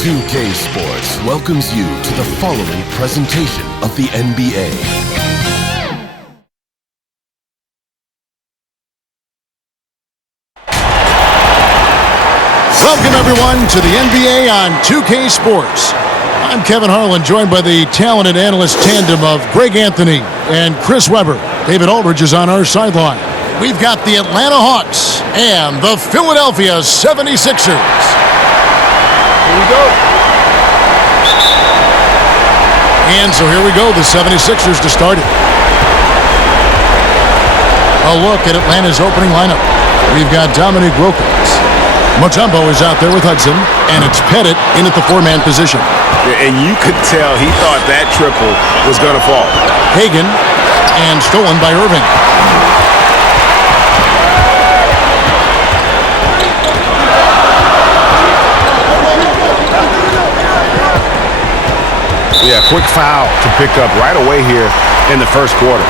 2K Sports welcomes you to the following presentation of the NBA. Welcome, everyone, to the NBA on 2K Sports. I'm Kevin Harlan, joined by the talented analyst tandem of Greg Anthony and Chris Webber. David Aldridge is on our sideline. We've got the Atlanta Hawks and the Philadelphia 76ers. Here we go. And so here we go, the 76ers to start it. A look at Atlanta's opening lineup. We've got Dominique Wilkins. Mutombo is out there with Hudson, and it's Pettit in at the four-man position. And you could tell he thought that triple was going to fall. Hagan, and stolen by Irving. Yeah, quick foul to pick up right away here in the first quarter.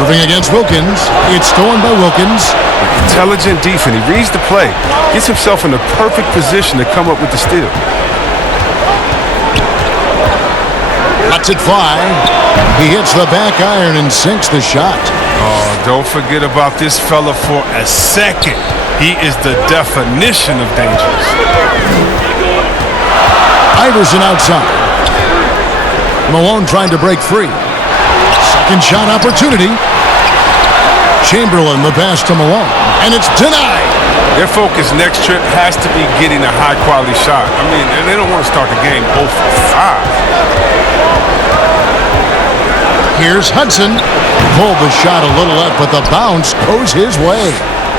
Irving against Wilkins. It's stolen by Wilkins. Intelligent defense. He reads the play. Gets himself in the perfect position to come up with the steal. Lets it fly. He hits the back iron and sinks the shot. Oh, don't forget about this fella for a second. He is the definition of dangerous. Iverson outside. Malone trying to break free. Second shot opportunity. Chamberlain, the pass to Malone, and it's denied. Their focus next trip has to be getting a high-quality shot. I mean, they don't want to start the game 0 for 5. Here's Hudson. Pulled the shot a little up, but the bounce goes his way.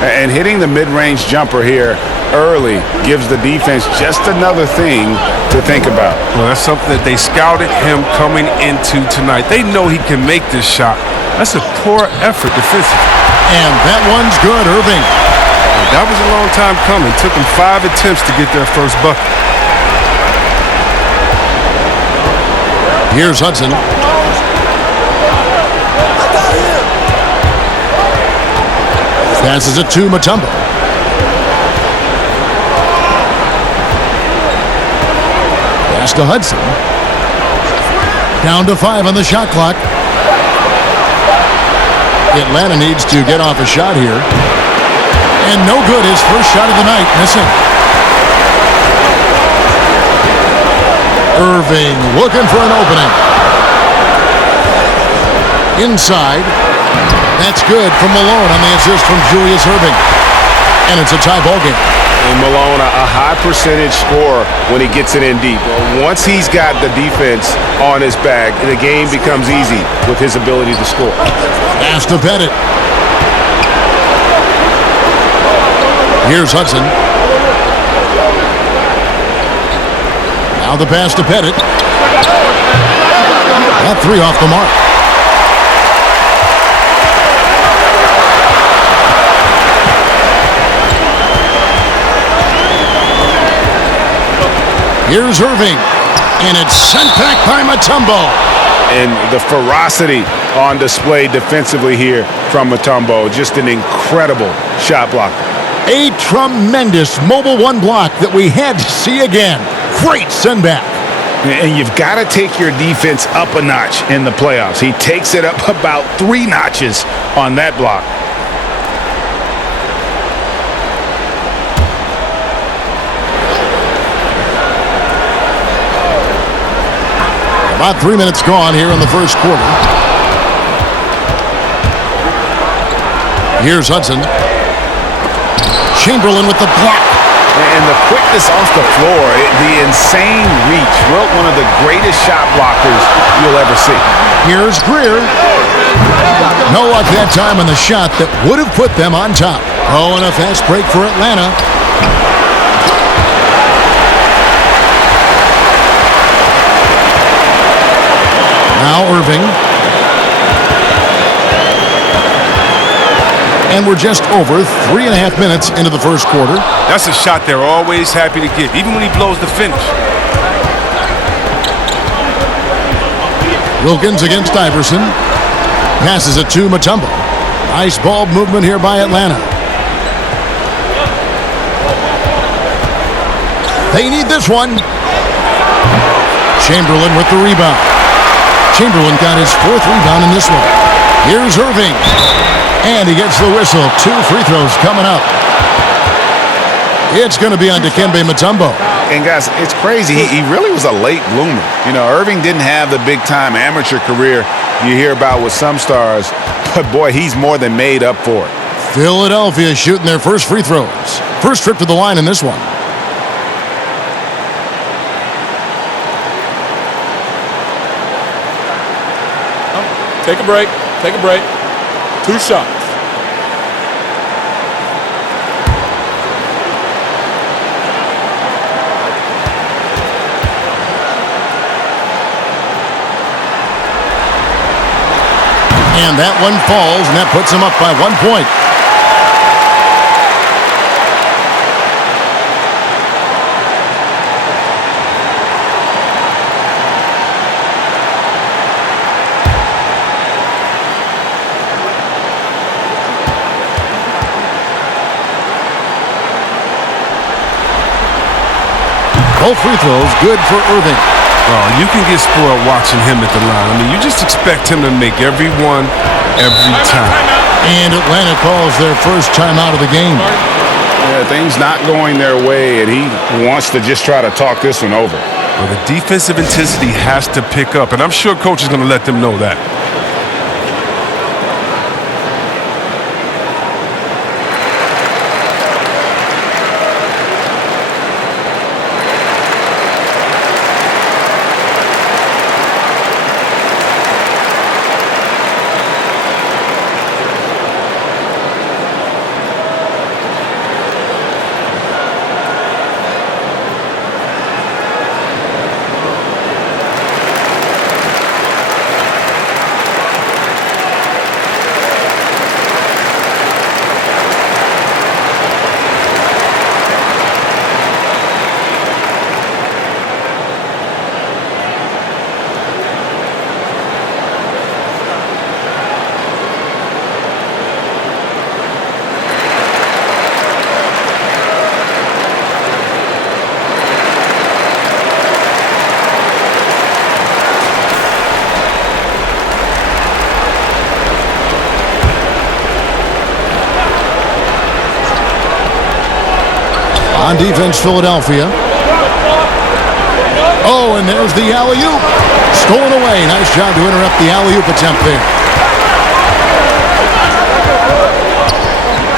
And hitting the mid-range jumper here early gives the defense just another thing to think about. Well, that's something that they scouted him coming into tonight. They know he can make this shot. That's a poor effort defensively. And that one's good, Irving. That was a long time coming. Took him 5 attempts to get their first bucket. Here's Hudson. Passes it to Mutombo. Pass to Hudson. Down to 5 on the shot clock. Atlanta needs to get off a shot here. And no good. His first shot of the night, missing. Irving looking for an opening. Inside. That's good from Malone on the assist from Julius Irving. And it's a tie ball game. And Malone, a high percentage scorer when he gets it in deep. Once he's got the defense on his back, the game becomes easy with his ability to score. Pass to Pettit. Here's Hudson. Now the pass to Pettit. That three off the mark. Here's Irving, and it's sent back by Mutombo. And the ferocity on display defensively here from Mutombo. Just an incredible shot blocker. A tremendous mobile one block that we had to see again. Great send back. And you've got to take your defense up a notch in the playoffs. He takes it up about 3 notches on that block. About 3 minutes gone here in the first quarter. Here's Hudson. Chamberlain with the block. And the quickness off the floor, the insane reach. Wilt, one of the greatest shot blockers you'll ever see. Here's Greer. No luck that time on the shot that would have put them on top. Oh, and a fast break for Atlanta. Now Irving. And we're just over 3.5 minutes into the first quarter. That's a shot they're always happy to get, even when he blows the finish. Wilkins against Iverson. Passes it to Mutombo. Nice ball movement here by Atlanta. They need this one. Chamberlain with the rebound. Chamberlain got his 4th rebound in this one. Here's Irving. And he gets the whistle. 2 free throws coming up. It's going to be on Dikembe Mutombo. And guys, it's crazy. He really was a late bloomer. You know, Irving didn't have the big-time amateur career you hear about with some stars. But, boy, he's more than made up for it. Philadelphia shooting their first free throws. First trip to the line in this one. Take a break. Take a break. 2 shots. And that one falls, and that puts them up by 1 point. Both free throws good for Irving. Oh, you can get spoiled watching him at the line. I mean, you just expect him to make every one, every time. And Atlanta calls their first timeout of the game. Yeah, things not going their way, and he wants to just try to talk this one over. Well, the defensive intensity has to pick up, and I'm sure coach is going to let them know that. On defense, Philadelphia. Oh, and there's the alley-oop. Stolen away. Nice job to interrupt the alley-oop attempt there.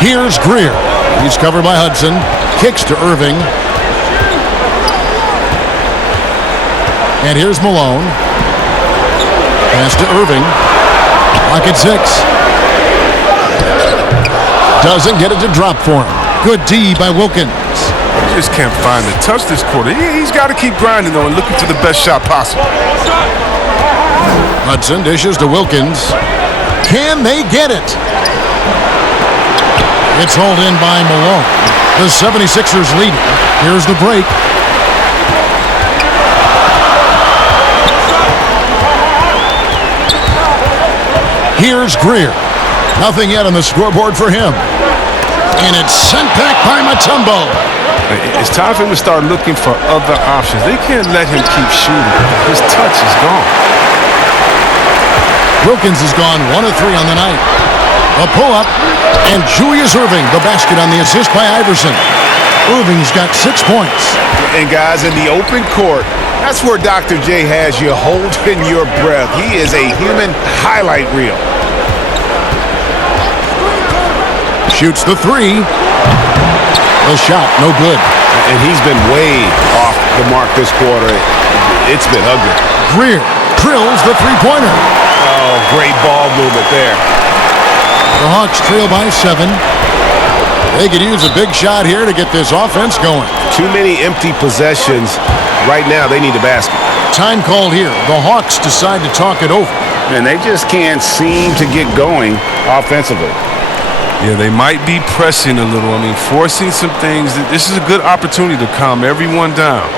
Here's Greer. He's covered by Hudson. Kicks to Irving. And here's Malone. Pass to Irving. Clock at 6. Doesn't get it to drop for him. Good D by Wilkins. He just can't find the touch this quarter. He's got to keep grinding, though, and looking for the best shot possible. Hudson dishes to Wilkins. Can they get it? It's hauled in by Malone. The 76ers lead. Here's the break. Here's Greer. Nothing yet on the scoreboard for him. And it's sent back by Mutombo. It's time for him to start looking for other options. They can't let him keep shooting. His touch is gone. Wilkins has gone 1 of 3 on the night. A pull-up, and Julius Irving, the basket on the assist by Iverson. Irving's got 6 points. And guys, in the open court, that's where Dr. J has you holding your breath. He is a human highlight reel. Shoots the 3. The shot, no good. And he's been way off the mark this quarter. It's been ugly. Greer drills the three-pointer. Oh, great ball movement there. The Hawks trail by 7. They could use a big shot here to get this offense going. Too many empty possessions. Right now, they need a basket. Time called here. The Hawks decide to talk it over. And they just can't seem to get going offensively. Yeah, they might be pressing a little. I mean, forcing some things. This is a good opportunity to calm everyone down.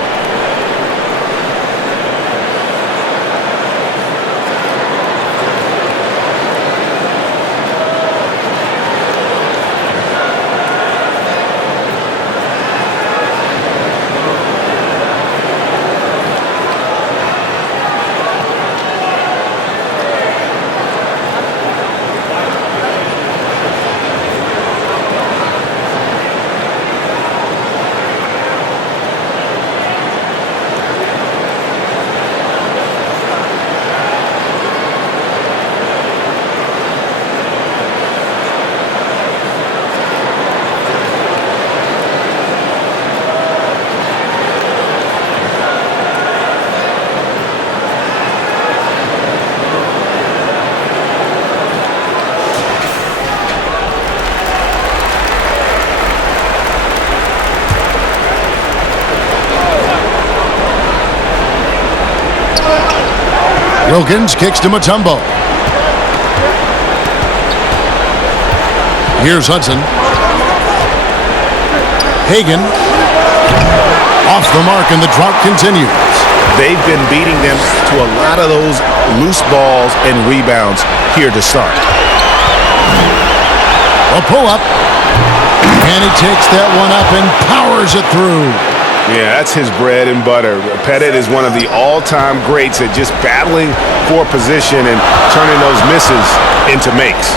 Wilkins kicks to Mutombo. Here's Hudson. Hagan. Off the mark, and the drought continues. They've been beating them to a lot of those loose balls and rebounds here to start. A pull-up. And he takes that one up and powers it through. Yeah, that's his bread and butter. Pettit is one of the all-time greats at just battling for position and turning those misses into makes.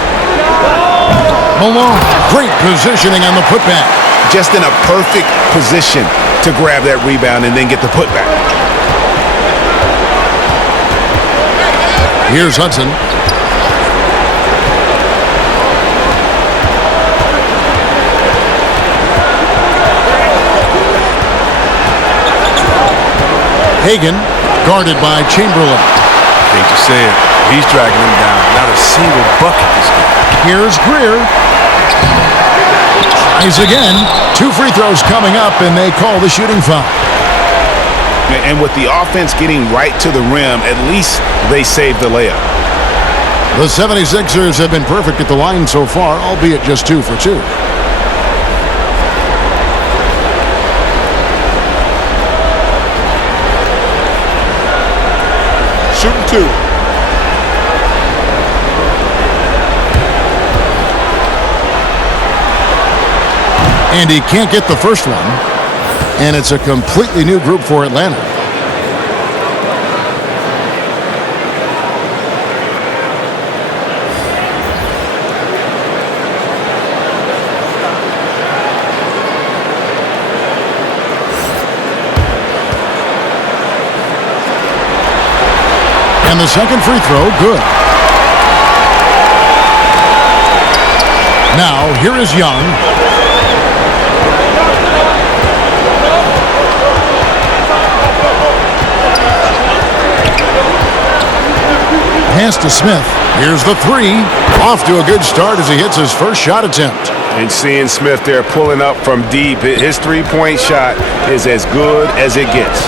Malone, great positioning on the putback. Just in a perfect position to grab that rebound and then get the putback. Here's Hudson. Hagan, guarded by Chamberlain. Hate to say it, he's dragging him down. Not a single bucket this game. Here's Greer. Tries again. 2 free throws coming up, and they call the shooting foul. And with the offense getting right to the rim, at least they saved the layup. The 76ers have been perfect at the line so far, albeit just 2 for 2. Shooting 2. And he can't get the first one. And it's a completely new group for Atlanta. And the second free throw, good. Now, here is Young. Pass to Smith. Here's the 3. Off to a good start as he hits his first shot attempt. And seeing Smith there pulling up from deep, his three-point shot is as good as it gets.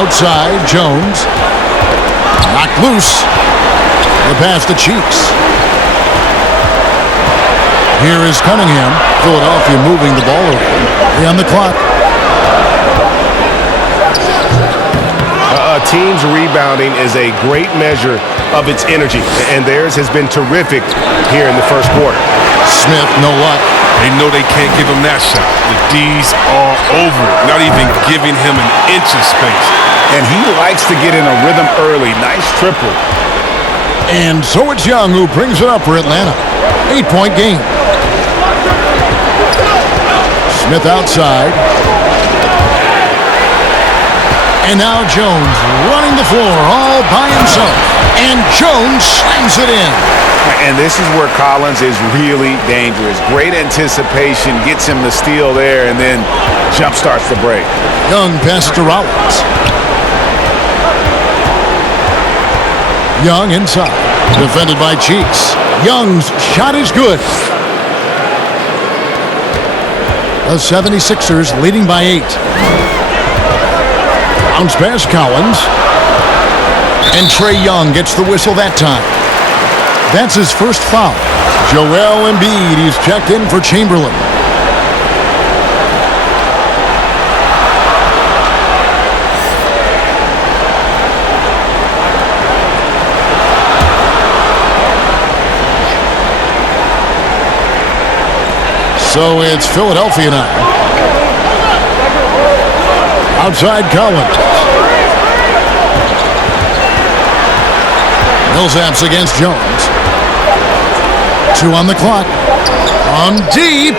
Outside, Jones. Knocked loose. The pass to Cheeks. Here is Cunningham. Philadelphia moving the ball around. On the clock. A team's rebounding is a great measure of its energy, and theirs has been terrific here in the first quarter. Smith, no luck. They know they can't give him that shot. The D's all over it, not even giving him an inch of space. And he likes to get in a rhythm early. Nice triple. And so it's Young who brings it up for Atlanta. 8-point game. Smith outside. And now Jones running the floor all by himself. And Jones slams it in. And this is where Collins is really dangerous. Great anticipation, gets him the steal there, and then jump starts the break. Young passes to Rollins. Young inside. Defended by Cheeks. Young's shot is good. The 76ers leading by 8. Bounce pass Collins. And Trae Young gets the whistle that time. That's his first foul. Joel Embiid, he's checked in for Chamberlain. So it's Philadelphia now. Outside Collins. Millsaps against Jones. 2 on the clock. On deep.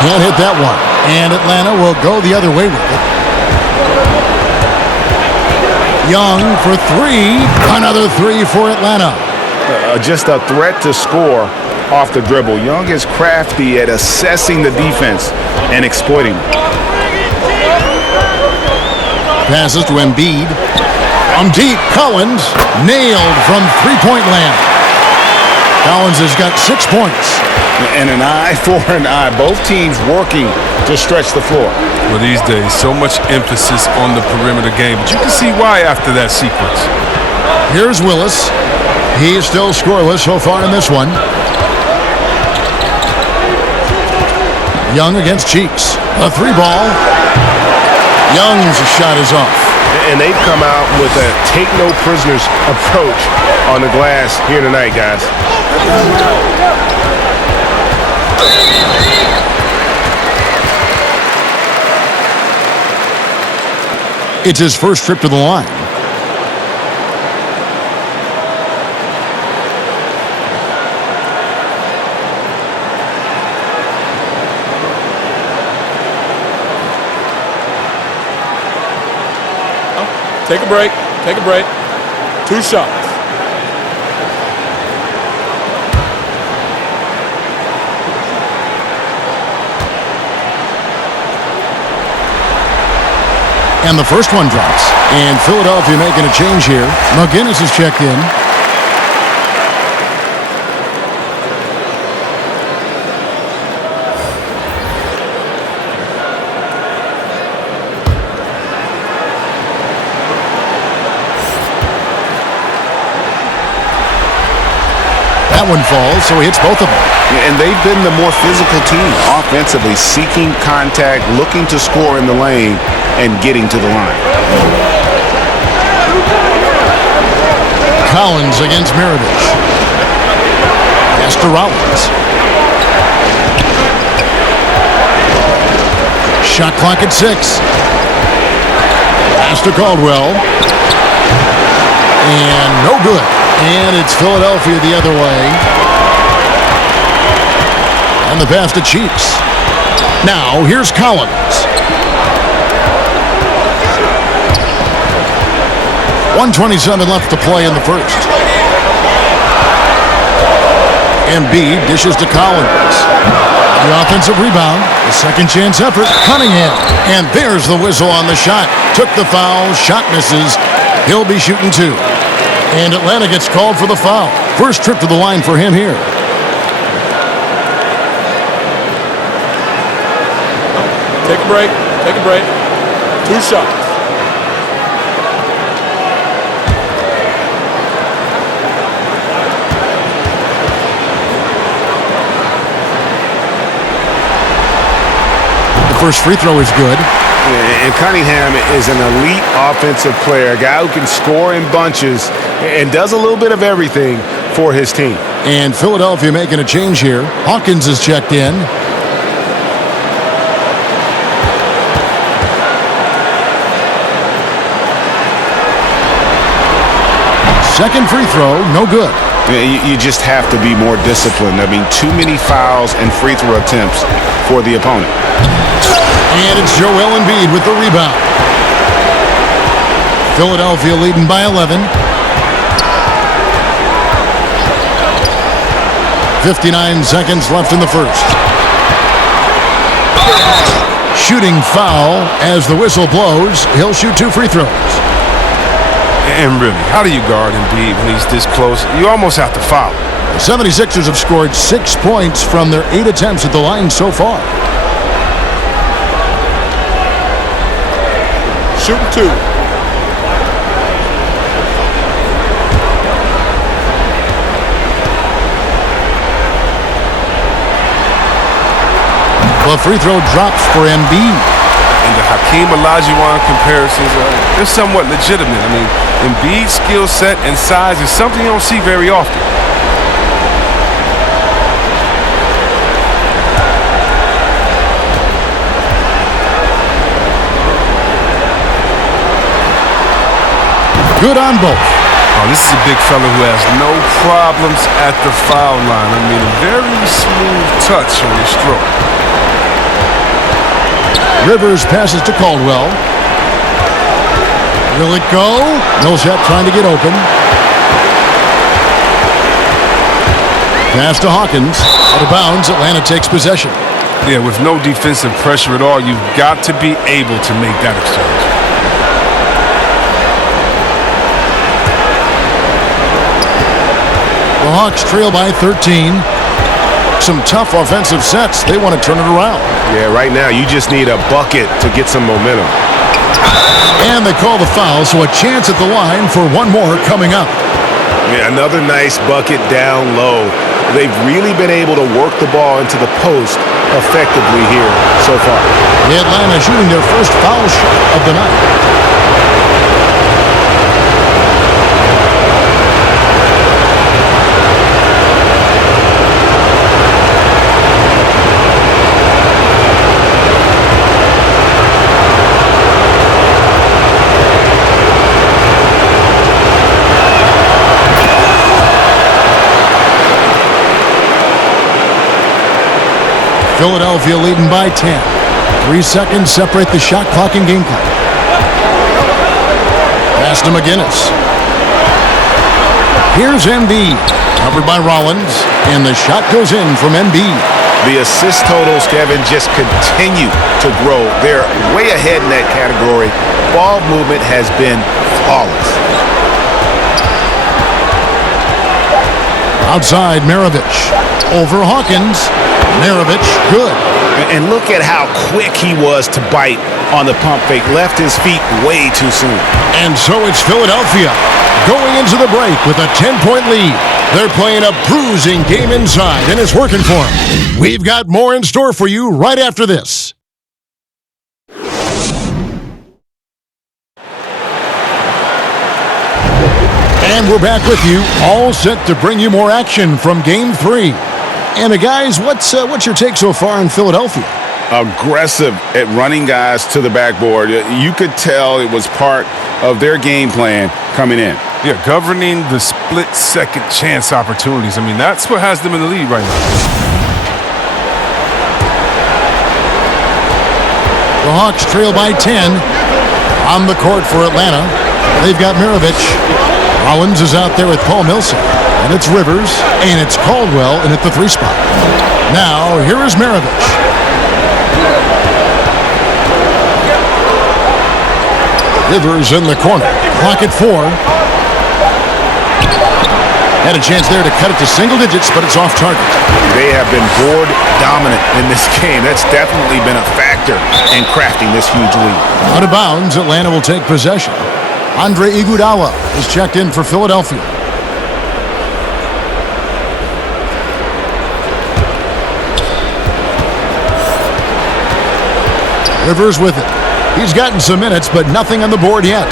Can't hit that one. And Atlanta will go the other way with it. Young for 3. Another 3 for Atlanta. Just a threat to score off the dribble. Young is crafty at assessing the defense and exploiting it. Passes to Embiid. From deep, Collins nailed from three-point land. Collins has got 6 points. And an eye for an eye. Both teams working to stretch the floor. Well, these days, so much emphasis on the perimeter game. But you can see why after that sequence. Here's Willis. He is still scoreless so far in this one. Young against Cheeks. A 3-ball. Young's shot is off. And they've come out with a take-no-prisoners approach on the glass here tonight, guys. It's his first trip to the line. Take a break. Take a break. 2 shots. And the first one drops. And Philadelphia making a change here. McGinnis is checked in. That one falls, so he hits both of them. And they've been the more physical team offensively, seeking contact, looking to score in the lane, and getting to the line. Collins against Mirovic. Pass to Rollins. Shot clock at 6. Pass to Caldwell. And no good. And it's Philadelphia the other way. And the pass to Cheeks. Now, here's Collins. 1:27 left to play in the first. Embiid dishes to Collins. The offensive rebound. The second chance effort. Cunningham. And there's the whistle on the shot. Took the foul. Shot misses. He'll be shooting 2. And Atlanta gets called for the foul. First trip to the line for him here. Take a break. Take a break. 2 shots. The first free throw is good. And Cunningham is an elite offensive player, a guy who can score in bunches and does a little bit of everything for his team. And Philadelphia making a change here. Hawkins is checked in. Second free throw, no good. You just have to be more disciplined. I mean, too many fouls and free throw attempts for the opponent. And it's Joel Embiid with the rebound. Philadelphia leading by 11. 59 seconds left in the first. Shooting foul as the whistle blows. He'll shoot 2 free throws. And really, how do you guard Embiid when he's this close? You almost have to foul. The 76ers have scored 6 points from their 8 attempts at the line so far. Shooting 2. The free throw drops for Embiid. And the Hakeem Olajuwon comparisons, they're somewhat legitimate. I mean, Embiid's skill set and size is something you don't see very often. Good on both. Oh, this is a big fella who has no problems at the foul line. I mean, a very smooth touch on his stroke. Rivers passes to Caldwell. Will it go? Millsap trying to get open. Pass to Hawkins. Out of bounds, Atlanta takes possession. Yeah, with no defensive pressure at all, you've got to be able to make that exchange. The Hawks trail by 13. Some tough offensive sets. They want to turn it around. Yeah, right now you just need a bucket to get some momentum. And they call the foul, so a chance at the line for one more coming up. Yeah, another nice bucket down low. They've really been able to work the ball into the post effectively here so far. Atlanta shooting their first foul shot of the night. Philadelphia leading by 10. 3 seconds separate the shot clock and game clock. Pass to McGinnis. Here's Embiid. Covered by Rollins. And the shot goes in from Embiid. The assist totals, Kevin, just continue to grow. They're way ahead in that category. Ball movement has been flawless. Outside, Maravich. Over Hawkins. Maravich, good. And look at how quick he was to bite on the pump fake. Left his feet way too soon. And so it's Philadelphia going into the break with a 10-point lead. They're playing a bruising game inside, and it's working for them. We've got more in store for you right after this. And we're back with you, all set to bring you more action from Game 3. And guys, what's your take so far in Philadelphia? Aggressive at running guys to the backboard. You could tell it was part of their game plan coming in. Yeah, governing the split-second chance opportunities. I mean, that's what has them in the lead right now. The Hawks trail by 10. On the court for Atlanta, they've got Maravich. Rollins is out there with Paul Millsap. And it's Rivers, and it's Caldwell in at the 3 spot. Now, here is Maravich. Rivers in the corner. Clock at 4. Had a chance there to cut it to single digits, but it's off target. They have been board dominant in this game. That's definitely been a factor in crafting this huge lead. Out of bounds, Atlanta will take possession. Andre Iguodala is checked in for Philadelphia. Rivers with it. He's gotten some minutes, but nothing on the board yet.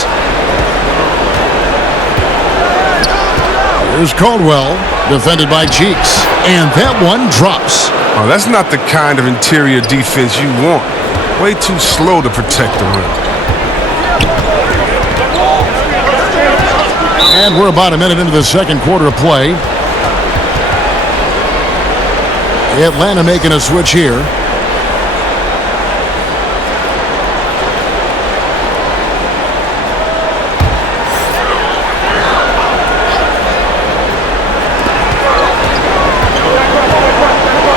Here's Caldwell, defended by Cheeks. And that one drops. Oh, that's not the kind of interior defense you want. Way too slow to protect the rim. And we're about a minute into the second quarter of play. Atlanta making a switch here.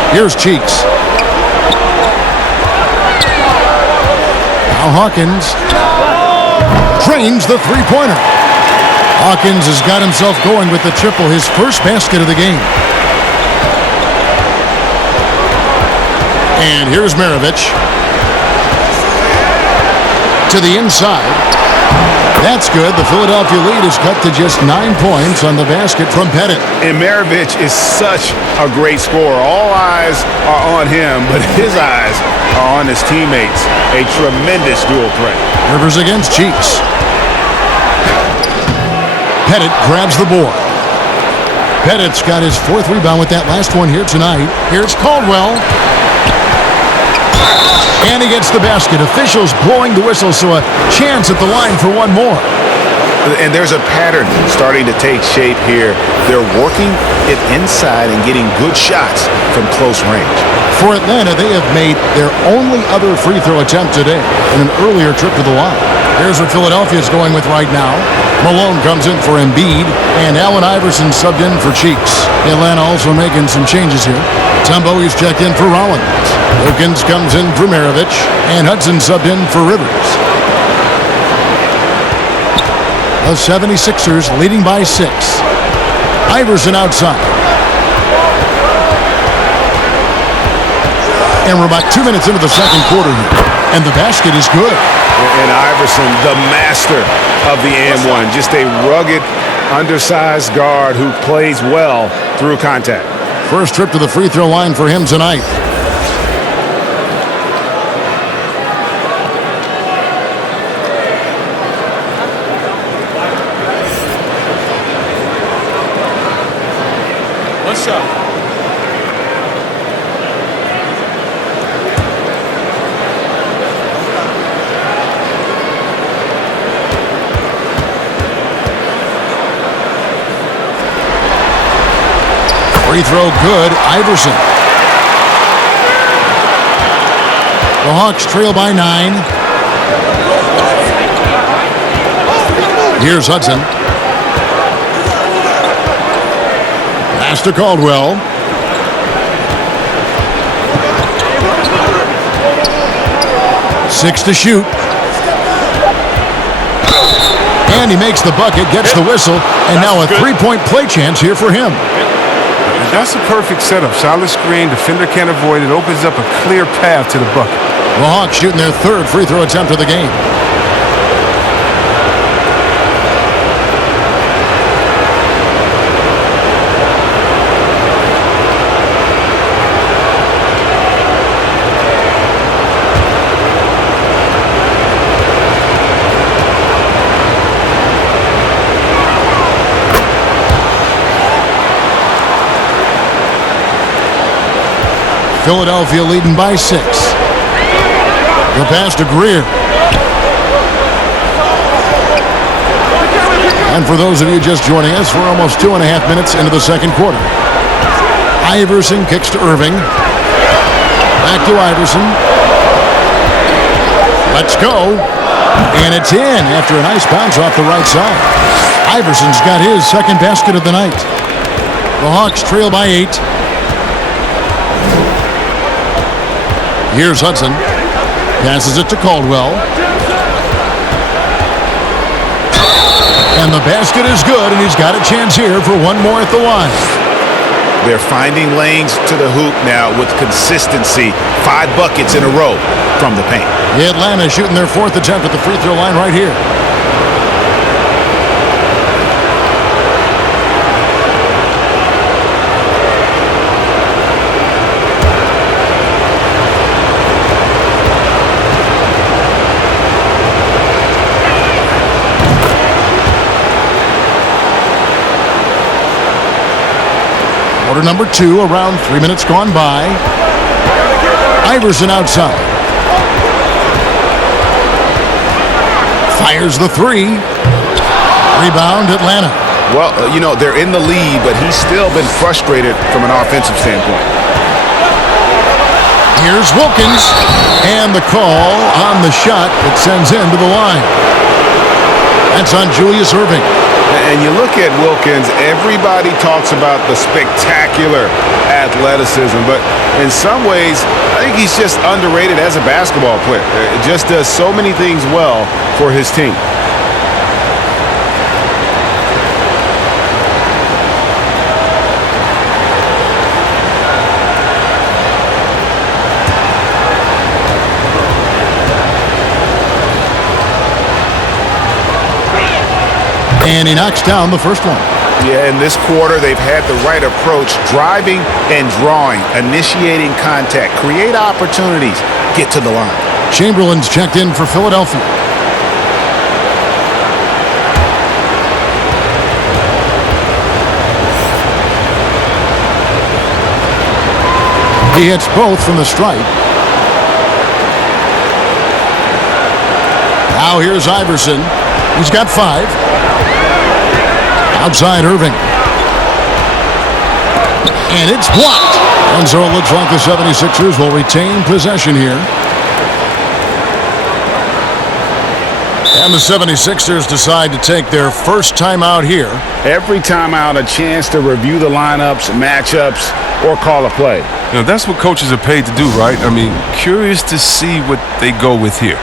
Here's Cheeks. Now Hawkins drains the three-pointer. Hawkins has got himself going with the triple, his first basket of the game. And here's Maravich. To the inside. That's good. The Philadelphia lead is cut to just 9 points on the basket from Pettit. And Maravich is such a great scorer. All eyes are on him, but his eyes are on his teammates. A tremendous dual threat. Rivers against Cheeks. Pettit grabs the board. Pettit's got his 4th rebound with that last one here tonight. Here's Caldwell. And he gets the basket. Officials blowing the whistle, so a chance at the line for one more. And there's a pattern starting to take shape here. They're working it inside and getting good shots from close range. For Atlanta, they have made their only other free throw attempt today in an earlier trip to the line. Here's what Philadelphia is going with right now. Malone comes in for Embiid, and Allen Iverson subbed in for Cheeks. Atlanta also making some changes here. Tumbo is checked in for Rollins. Wilkins comes in for Maravich, and Hudson subbed in for Rivers. The 76ers leading by 6. Iverson outside. And we're about 2 minutes into the second quarter here. And the basket is good. And Iverson, the master of the and-one. Just a rugged, undersized guard who plays well through contact. First trip to the free throw line for him tonight. One shot. Free throw good. Iverson. The Hawks trail by 9. Here's Hudson. Pass to Caldwell. Six to shoot. And he makes the bucket, gets the whistle, and now a three-point play chance here for him. That's a perfect setup. Solid screen, defender can't avoid it. Opens up a clear path to the bucket. The Hawks shooting their 3rd free throw attempt of the game. Philadelphia leading by 6. The pass to Greer. And for those of you just joining us, we're almost 2.5 minutes into the second quarter. Iverson kicks to Irving. Back to Iverson. Let's go. And it's in after a nice bounce off the right side. Iverson's got his 2nd basket of the night. The Hawks trail by 8. Here's Hudson. Passes it to Caldwell. And the basket is good, and he's got a chance here for one more at the line. They're finding lanes to the hoop now with consistency. 5 buckets in a row from the paint. Atlanta shooting their 4th attempt at the free throw line right here. Quarter number 2, around 3 minutes gone by. Iverson outside. Fires the 3. Rebound, Atlanta. Well, you know, they're in the lead, but he's still been frustrated from an offensive standpoint. Here's Wilkins. And the call on the shot that sends him to the line. That's on Julius Irving. And you look at Wilkins, everybody talks about the spectacular athleticism, but in some ways, I think he's just underrated as a basketball player. Just does so many things well for his team. And he knocks down the first one. Yeah, in this quarter, they've had the right approach, driving and drawing, initiating contact, create opportunities, get to the line. Chamberlain's checked in for Philadelphia. He hits both from the stripe. Now here's Iverson. He's got 5. Outside Irving. And it's blocked. And so it looks like the 76ers will retain possession here. And the 76ers decide to take their first timeout here. Every timeout, a chance to review the lineups, matchups, or call a play. You know, that's what coaches are paid to do, right? I mean, curious to see what they go with here.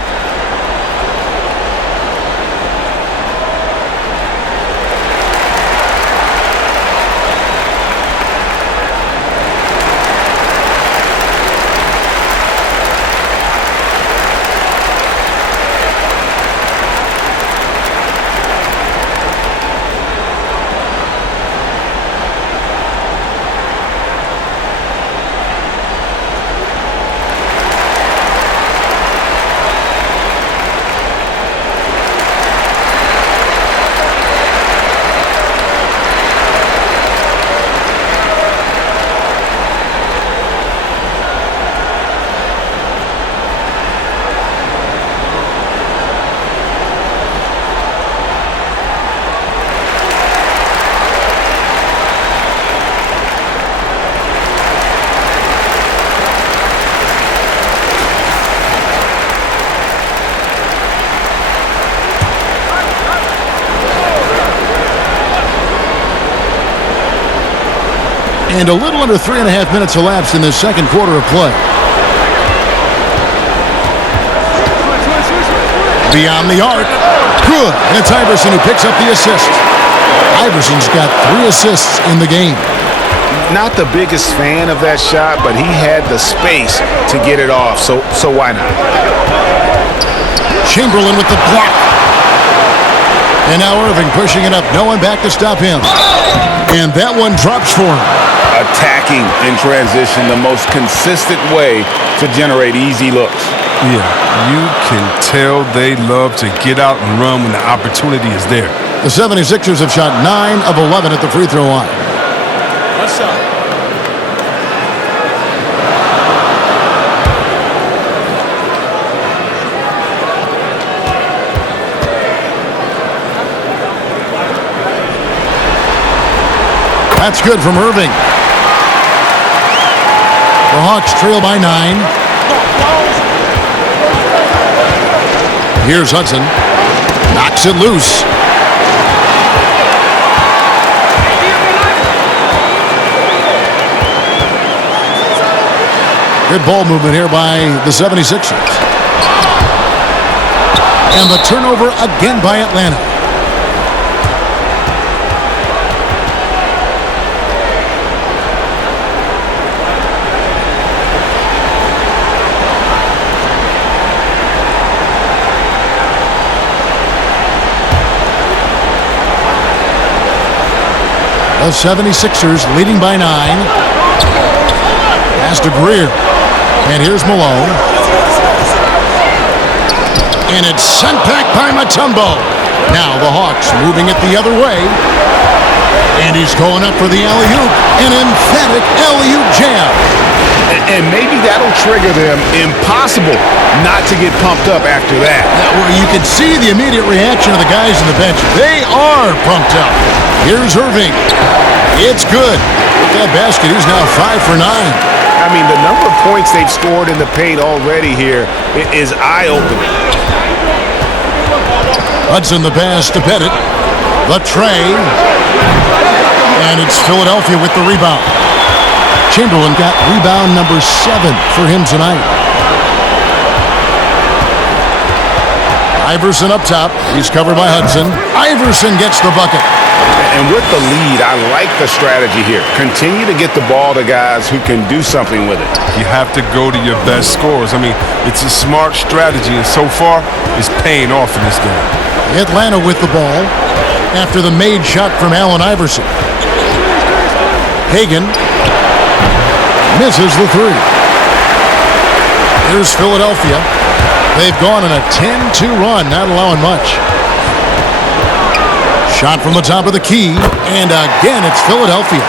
And a little under 3.5 minutes elapsed in the second quarter of play. Beyond the arc. Good. And it's Iverson who picks up the assist. Iverson's got 3 assists in the game. Not the biggest fan of that shot, but he had the space to get it off, so why not? Chamberlain with the block. And now Irving pushing it up. No one back to stop him. And that one drops for him. Attacking in transition, the most consistent way to generate easy looks. Yeah, you can tell they love to get out and run when the opportunity is there. The 76ers have shot 9 of 11 at the free throw line. What's up? That's good from Irving. The Hawks trail by 9. Here's Hudson. Knocks it loose. Good ball movement here by the 76ers. And the turnover again by Atlanta. The 76ers leading by 9. Pass to Greer. And here's Malone. And it's sent back by Mutombo. Now the Hawks moving it the other way. And he's going up for the alley-oop. An emphatic alley-oop jam. And maybe that'll trigger them. Impossible not to get pumped up after that. Well, you can see the immediate reaction of the guys on the bench. They are pumped up. Here's Irving. It's good. With that basket, he's now 5 for 9. I mean, the number of points they've scored in the paint already here is eye-opening. Hudson the pass to Pettit. The tray. And it's Philadelphia with the rebound. Chamberlain got rebound number 7 for him tonight. Iverson up top. He's covered by Hudson. Iverson gets the bucket. And with the lead, I like the strategy here. Continue to get the ball to guys who can do something with it. You have to go to your best scorers. I mean, it's a smart strategy, and so far, it's paying off in this game. Atlanta with the ball. after the made shot from Allen Iverson. Hagan misses the three. Here's Philadelphia. They've gone on a 10-2 run, not allowing much. Shot from the top of the key, and again it's Philadelphia.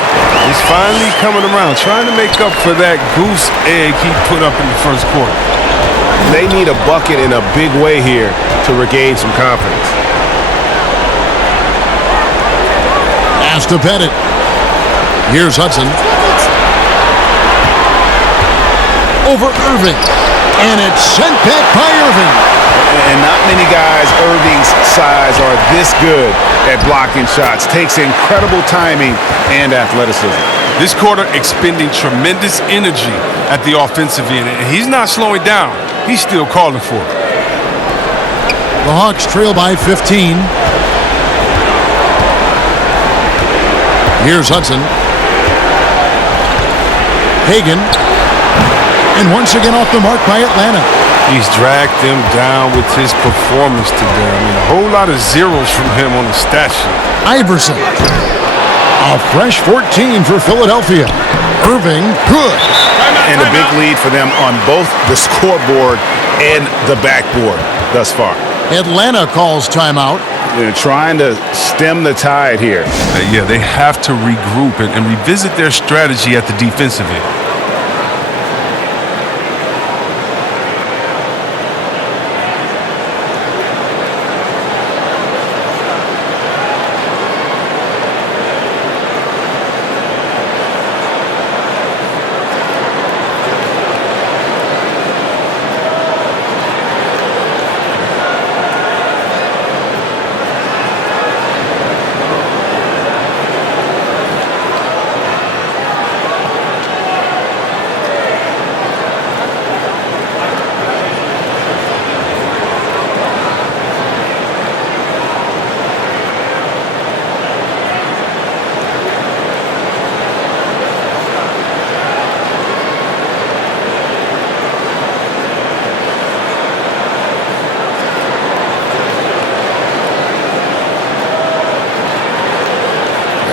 He's finally coming around, trying to make up for that goose egg he put up in the first quarter. They need a bucket in a big way here to regain some confidence. Pass to Pettit. Here's Hudson. Over Irving. And it's sent back by Irving. And not many guys Irving's size are this good at blocking shots. Takes incredible timing and athleticism. This quarter expending tremendous energy at the offensive end. And he's not slowing down. He's still calling for it. The Hawks trail by 15. Here's Hudson. Hagan. And once again off the mark by Atlanta. He's dragged them down with his performance today. I mean, a whole lot of zeros from him on the stat sheet. Iverson. A fresh 14 for Philadelphia. Irving, good. And a big lead for them on both the scoreboard and the backboard thus far. Atlanta calls timeout. They're trying to stem the tide here. Yeah, they have to regroup and revisit their strategy at the defensive end.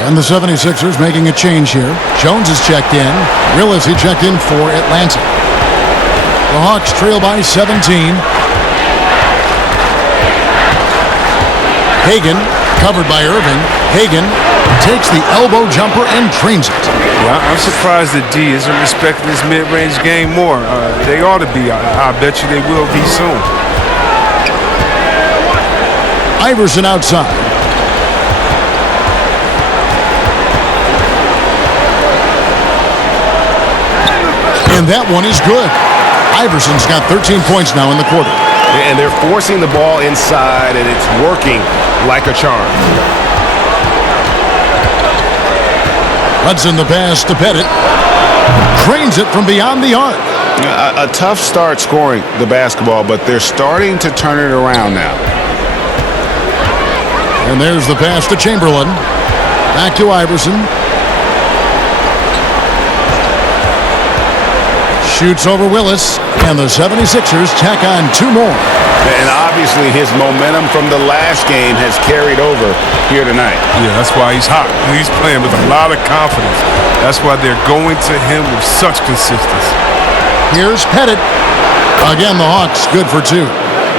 And the 76ers making a change here. Jones is checked in. Willis, he checked in for Atlanta. The Hawks trail by 17. Hagan, covered by Irving. Hagan takes the elbow jumper and trains it. Well, I'm surprised that D isn't respecting this mid-range game more. They ought to be. I bet you they will be soon. Iverson outside. And that one is good. Iverson's got 13 points now in the quarter. And they're forcing the ball inside, and it's working like a charm. Hudson the pass to Pettit. Trains it from beyond the arc. A tough start scoring the basketball, but they're starting to turn it around now. And there's the pass to Chamberlain. Back to Iverson. Shoots over Willis, and the 76ers tack on two more. And obviously his momentum from the last game has carried over here tonight. Yeah, that's why he's hot. He's playing with a lot of confidence. That's why they're going to him with such consistency. Here's Pettit. Again, the Hawks good for two.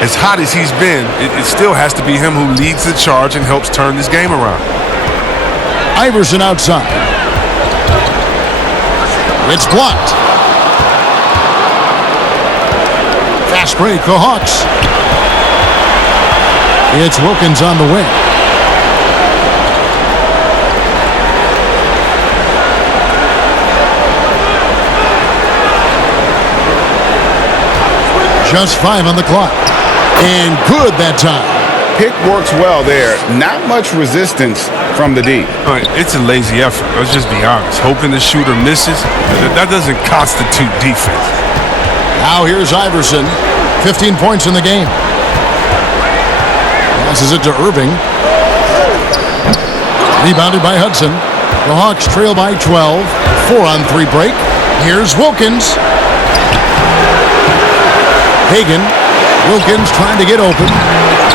As hot as he's been, it still has to be him who leads the charge and helps turn this game around. Iverson outside. It's blocked. Fast break, the Hawks. It's Wilkins on the wing. Just 5 on the clock. And good that time. Pick works well there. Not much resistance from the D. All right, it's a lazy effort. Let's just be honest. Hoping the shooter misses, that doesn't constitute defense. Now here's Iverson. 15 points in the game. Passes it to Irving. Rebounded by Hudson. The Hawks trail by 12. 4-on-3 break. Here's Wilkins. Hagan. Wilkins trying to get open.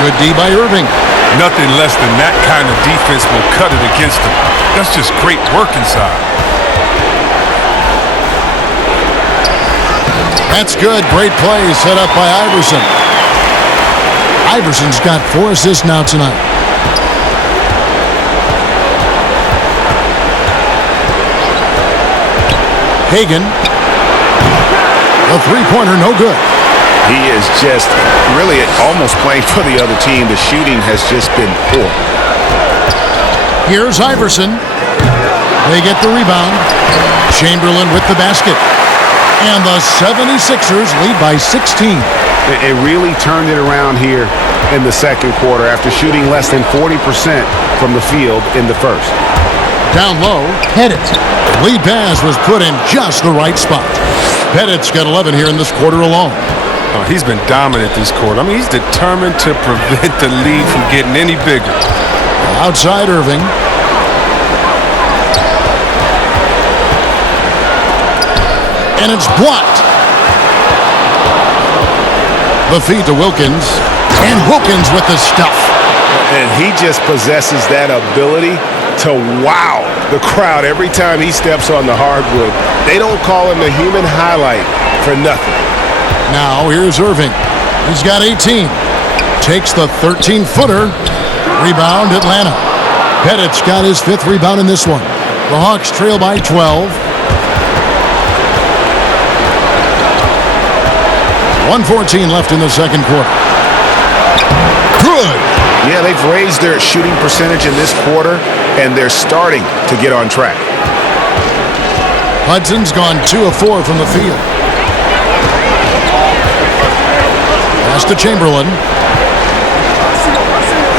Good D by Irving. Nothing less than that kind of defense will cut it against them. That's just great work inside. That's good. Great play set up by Iverson. Iverson's got 4 assists now tonight. Hagan. The three-pointer, no good. He is just really almost playing for the other team. The shooting has just been poor. Here's Iverson. They get the rebound. Chamberlain with the basket. And the 76ers lead by 16. It really turned it around here in the second quarter after shooting less than 40% from the field in the first. Down low, Pettit. Lead pass was put in just the right spot. Pettit's got 11 here in this quarter alone. Oh, he's been dominant this quarter. I mean, he's determined to prevent the lead from getting any bigger. Outside Irving. And it's blocked. The feed to Wilkins. And Wilkins with the stuff. And he just possesses that ability to wow the crowd every time he steps on the hardwood. They don't call him the human highlight for nothing. Now here's Irving. He's got 18. Takes the 13-footer. Rebound Atlanta. Pettit's got his 5th rebound in this one. The Hawks trail by 12. 1:14 left in the second quarter. Good. Yeah, they've raised their shooting percentage in this quarter, and they're starting to get on track. Hudson's gone 2 of 4 from the field. Pass to Chamberlain.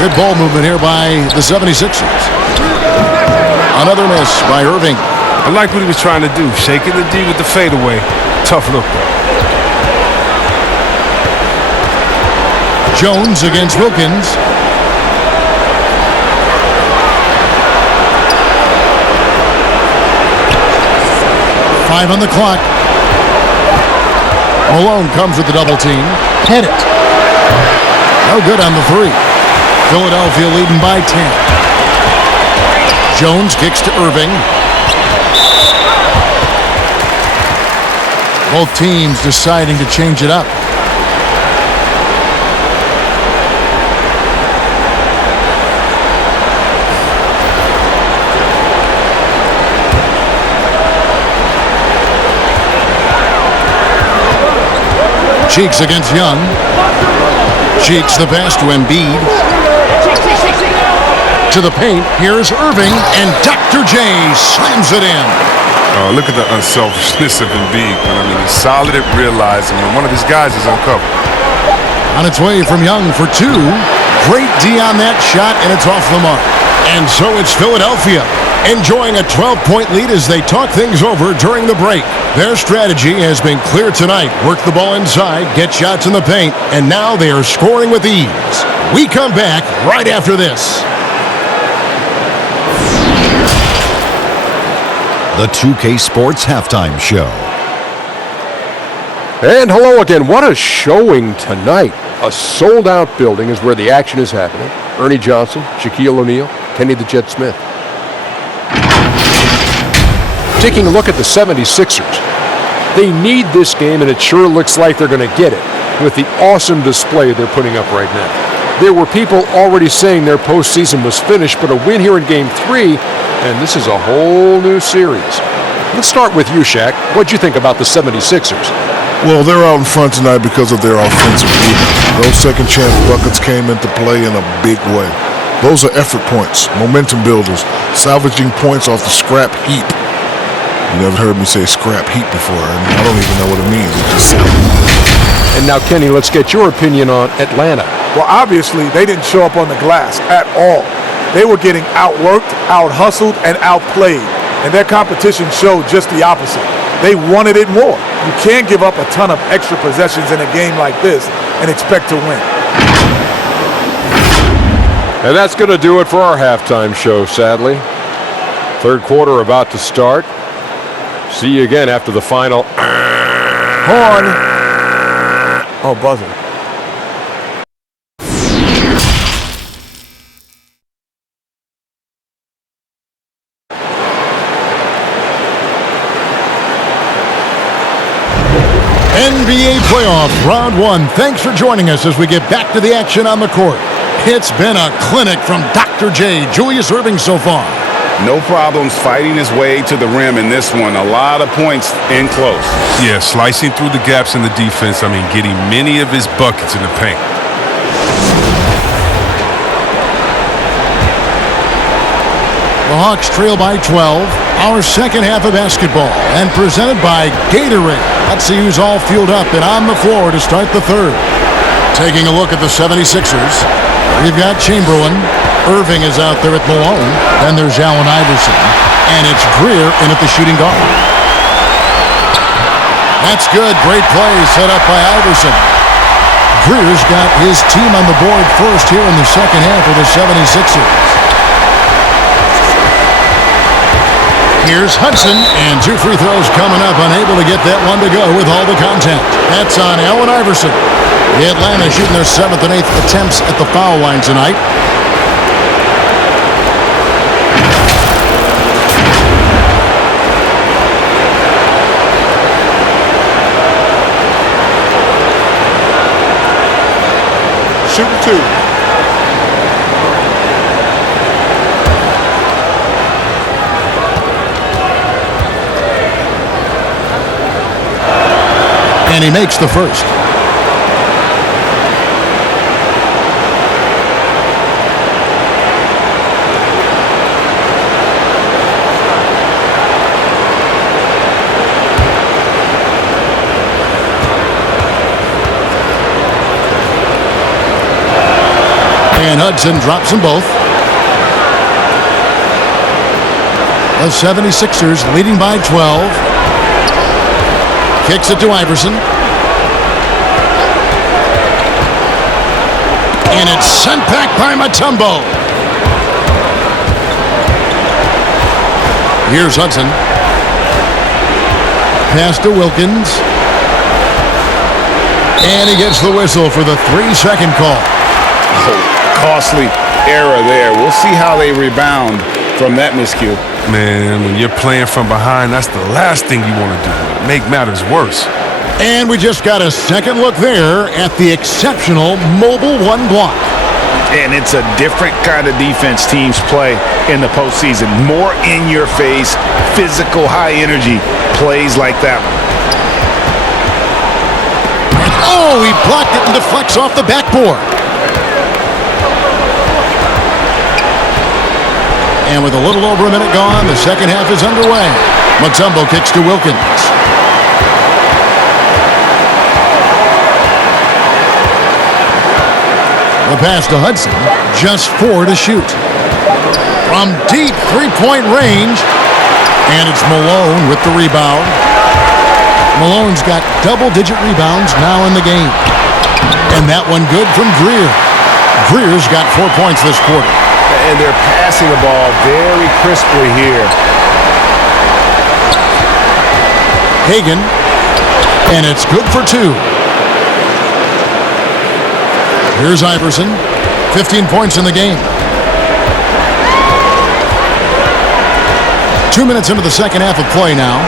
Good ball movement here by the 76ers. Another miss by Irving. I like what he was trying to do, shaking the D with the fadeaway. Tough look, though. Jones against Wilkins. Five on the clock. Malone comes with the double team. Pettit. No good on the 3. Philadelphia leading by 10. Jones kicks to Irving. Both teams deciding to change it up. Cheeks against Young. Cheeks the pass to Embiid. To the paint. Here's Irving, and Dr. J slams it in. Oh, look at the unselfishness of Embiid. I mean, he's solid at realizing when one of his guys is uncovered. On its way from Young for 2. Great D on that shot, and it's off the mark. And so it's Philadelphia enjoying a 12-point lead as they talk things over during the break. Their strategy has been clear tonight. Work the ball inside, get shots in the paint, and now they are scoring with ease. We come back right after this. The 2K Sports Halftime Show. And hello again. What a showing tonight. A sold-out building is where the action is happening. Ernie Johnson, Shaquille O'Neal, Kenny the Jet Smith. Taking a look at the 76ers. They need this game, and it sure looks like they're going to get it with the awesome display they're putting up right now. There were people already saying their postseason was finished, but a win here in Game 3, and this is a whole new series. Let's start with you, Shaq. What'd you think about the 76ers? Well, they're out in front tonight because of their offensive rebound. Those second chance buckets came into play in a big way. Those are effort points, momentum builders, salvaging points off the scrap heap. You never heard me say scrap heap before. I don't even know what it means. It just sounds. And now, Kenny, let's get your opinion on Atlanta. Well, obviously, they didn't show up on the glass at all. They were getting outworked, out-hustled, and outplayed. And their competition showed just the opposite. They wanted it more. You can't give up a ton of extra possessions in a game like this and expect to win. And that's going to do it for our halftime show, sadly. Third quarter about to start. See you again after the final. Horn. Oh, buzzer. NBA playoffs, round one. Thanks for joining us as we get back to the action on the court. It's been a clinic from Dr. J, Julius Erving so far. No problems fighting his way to the rim in this one. A lot of points in close. Yeah, slicing through the gaps in the defense. Getting many of his buckets in the paint. The Hawks trail by 12. Our second half of basketball, and presented by Gatorade. Let's see who's all fueled up and on the floor to start the third. Taking a look at the 76ers, we've got Chamberlain. Erving is out there at Malone. Then there's Allen Iverson. And it's Greer in at the shooting guard. That's good. Great play set up by Iverson. Greer's got his team on the board first here in the second half of the 76ers. Here's Hudson, and 2 free throws coming up, unable to get that one to go with all the contact. That's on Allen Iverson. The Atlanta shooting their 7th and 8th attempts at the foul line tonight. Shooting 2. And he makes the first. And Hudson drops them both. The 76ers leading by 12. Kicks it to Iverson. And it's sent back by Mutombo. Here's Hudson. Pass to Wilkins. And he gets the whistle for the 3-second call. Costly error there. We'll see how they rebound from that miscue. Man, when you're playing from behind, that's the last thing you want to do. Make matters worse. And we just got a second look there at the exceptional Mobile 1 block. And it's a different kind of defense teams play in the postseason. More in-your-face, physical, high-energy plays like that one. Oh, he blocked it and deflects off the backboard. And with a little over a minute gone, the second half is underway. Mutombo kicks to Wilkins. The pass to Hudson, just 4 to shoot. From deep three-point range, and it's Malone with the rebound. Malone's got double-digit rebounds now in the game. And that one good from Greer. Greer's got 4 points this quarter. And they're passing the ball very crisply here. Hagan, and it's good for 2. Here's Iverson, 15 points in the game. 2 minutes into the second half of play now.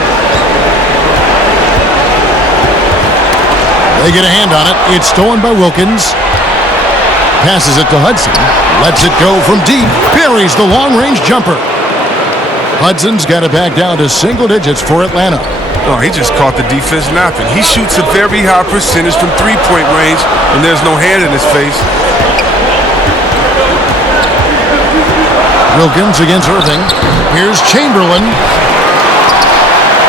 They get a hand on it. It's stolen by Wilkins. Passes it to Hudson. Lets it go from deep. Buries the long-range jumper. Hudson's got it back down to single digits for Atlanta. Oh, he just caught the defense napping. He shoots a very high percentage from three-point range, and there's no hand in his face. Wilkins against Erving. Here's Chamberlain.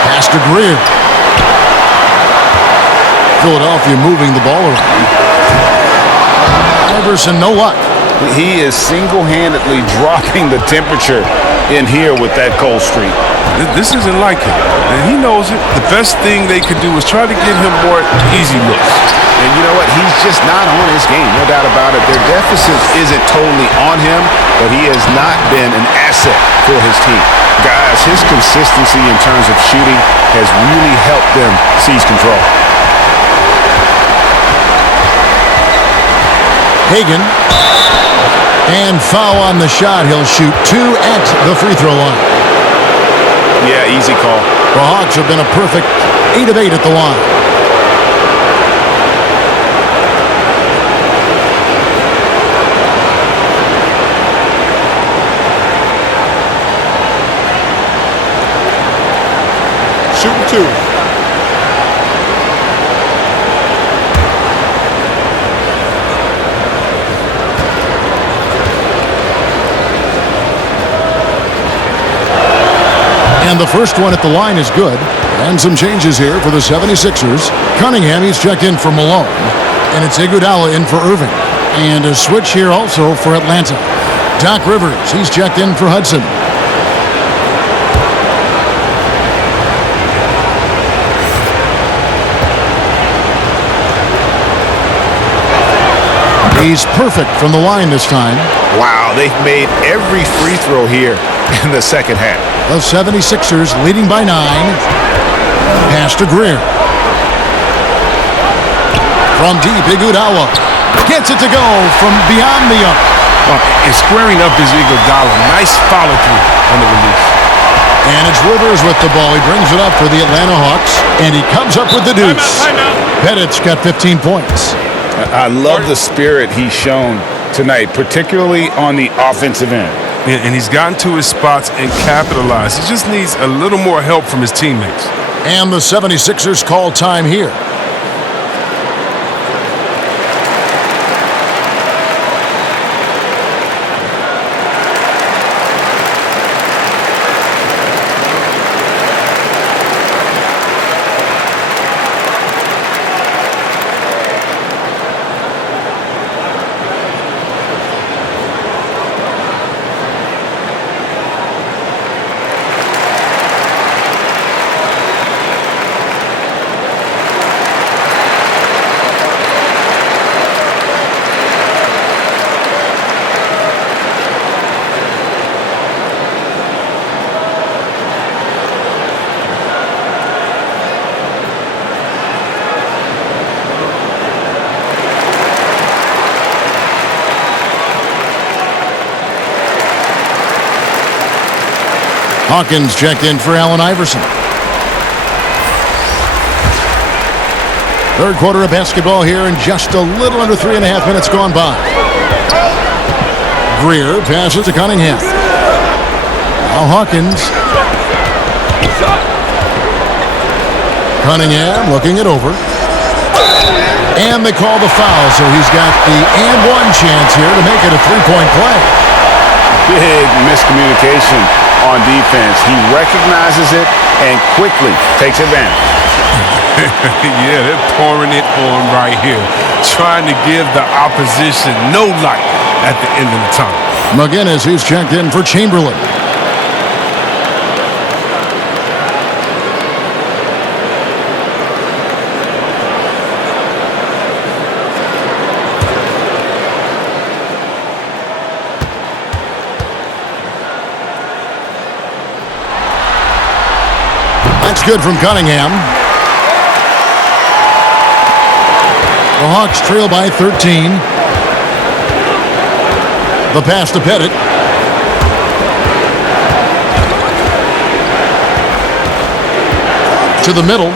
Pass to Greer. Philadelphia moving the ball around. Iverson, no luck. He is single-handedly dropping the temperature in here with that cold streak. This isn't like him, and he knows it. The best thing they could do is try to get him more easy looks. And you know what? He's just not on his game, no doubt about it. Their deficit isn't totally on him, but he has not been an asset for his team. Guys, his consistency in terms of shooting has really helped them seize control. Hagan. And foul on the shot. He'll shoot 2 at the free throw line. Yeah, easy call. The Hawks have been a perfect 8 of 8 at the line. Shooting 2. And the first one at the line is good. And some changes here for the 76ers. Cunningham, he's checked in for Malone. And it's Iguodala in for Irving. And a switch here also for Atlanta. Doc Rivers, he's checked in for Hudson. He's perfect from the line this time. Wow, they've made every free throw here in the second half. The 76ers leading by 9. Pass to Greer. From deep, Iguodala gets it to go from beyond the arc. And squaring up is Iguodala. Nice follow-through on the release. And it's Rivers with the ball. He brings it up for the Atlanta Hawks, and he comes up with the deuce. Timeout. Pettit's got 15 points. I love the spirit he's shown tonight, particularly on the offensive end. And he's gotten to his spots and capitalized. He just needs a little more help from his teammates. And the 76ers call time here. Hawkins checked in for Allen Iverson. Third quarter of basketball here, and just a little under 3.5 minutes gone by. Greer passes to Cunningham. Now Hawkins. Cunningham looking it over. And they call the foul, so he's got the and one chance here to make it a three-point play. Big miscommunication on defense. He recognizes it and quickly takes advantage. Yeah, they're pouring it on right here, trying to give the opposition no light at the end of the tunnel. McGinnis, who's checked in for Chamberlain. That's good from Cunningham. The Hawks trail by 13. The pass to Pettit. To the middle.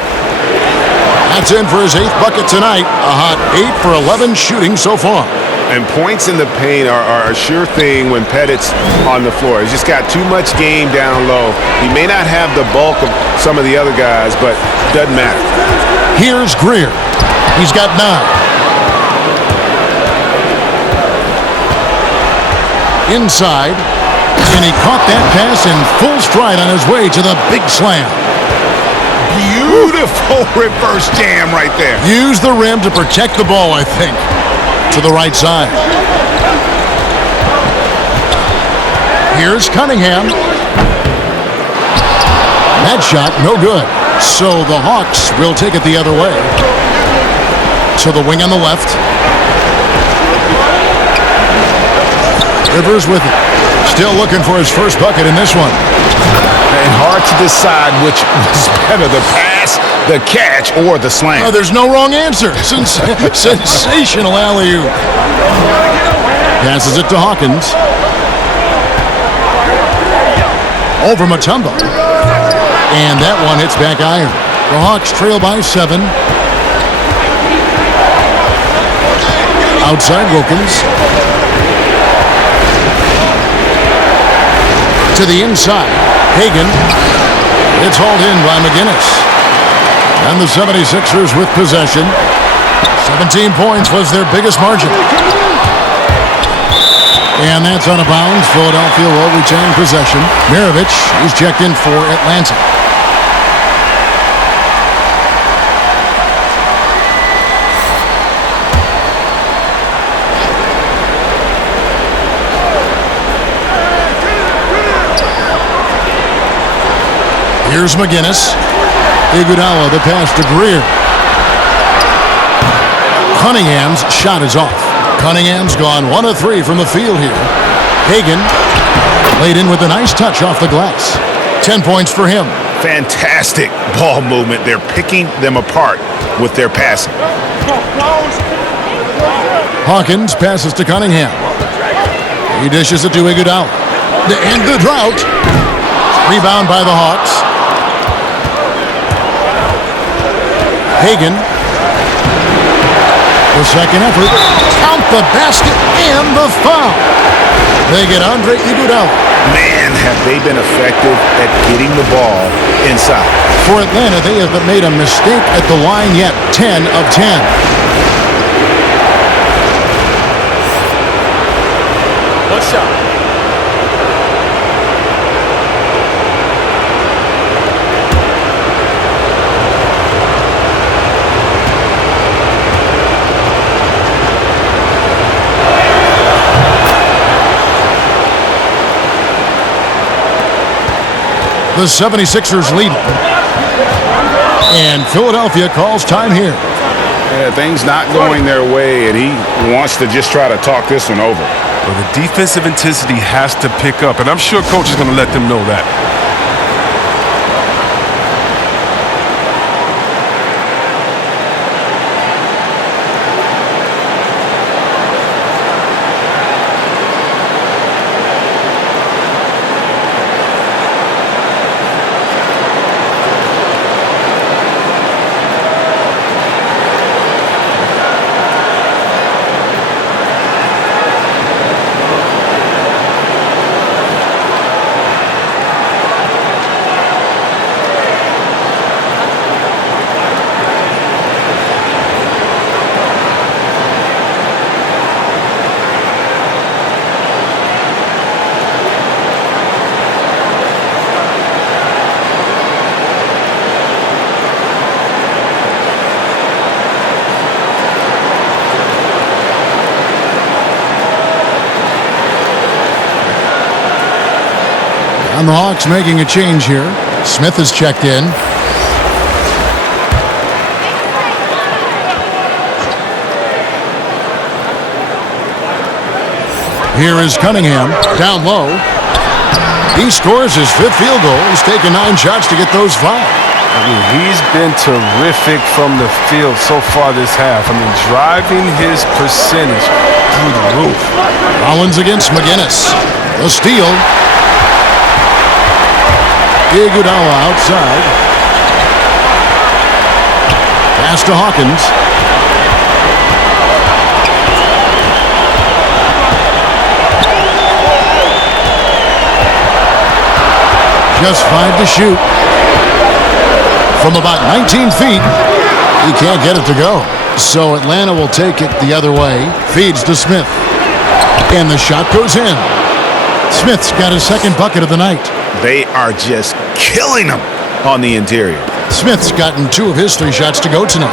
That's in for his 8th bucket tonight. A hot 8 for 11 shooting so far. And points in the paint are a sure thing when Pettit's on the floor. He's just got too much game down low. He may not have the bulk of some of the other guys, but doesn't matter. Here's Greer. He's got 9. Inside. And he caught that pass in full stride on his way to the big slam. Beautiful reverse jam right there. Use the rim to protect the ball, I think. To the right side. Here's Cunningham. That shot, no good. So the Hawks will take it the other way. To the wing on the left. Rivers with it. Still looking for his first bucket in this one. And hard to decide which was better, the pass, the catch, or the slam. Oh, there's no wrong answer. Sensational alley-oop. Passes it to Hawkins. Over Mutombo. And that one hits back iron. The Hawks trail by 7. Outside Wilkins. To the inside. Hagan. It's hauled in by McGinnis. And the 76ers with possession. 17 points was their biggest margin. And that's out of bounds. Philadelphia will retain possession. Mirovic is checked in for Atlanta. Here's McGinnis. Iguodala, the pass to Greer. Cunningham's shot is off. Cunningham's gone 1 of 3 from the field here. Hagan laid in with a nice touch off the glass. 10 points for him. Fantastic ball movement. They're picking them apart with their passing. Hawkins passes to Cunningham. He dishes it to Iguodala. To end the drought. Rebound by the Hawks. Hagan. The second effort. Count the basket and the foul. They get Andre Iguodala. Man, have they been effective at getting the ball inside. For Atlanta, they haven't made a mistake at the line yet. 10 of 10. One shot. The 76ers lead. And Philadelphia calls time here. Yeah, things not going their way, and he wants to just try to talk this one over. Well, the defensive intensity has to pick up, and I'm sure coach is going to let them know that. And the Hawks making a change here. Smith is checked in. Here is Cunningham, down low. He scores his 5th field goal. He's taken 9 shots to get those 5. I mean, he's been terrific from the field so far this half. I mean, driving his percentage through the roof. Rollins against McGinnis. The steal. Iguodala outside. Pass to Hawkins. Just 5 to shoot. From about 19 feet, he can't get it to go. So Atlanta will take it the other way. Feeds to Smith. And the shot goes in. Smith's got his 2nd bucket of the night. They are just killing them on the interior. Smith's gotten 2 of his 3 shots to go tonight.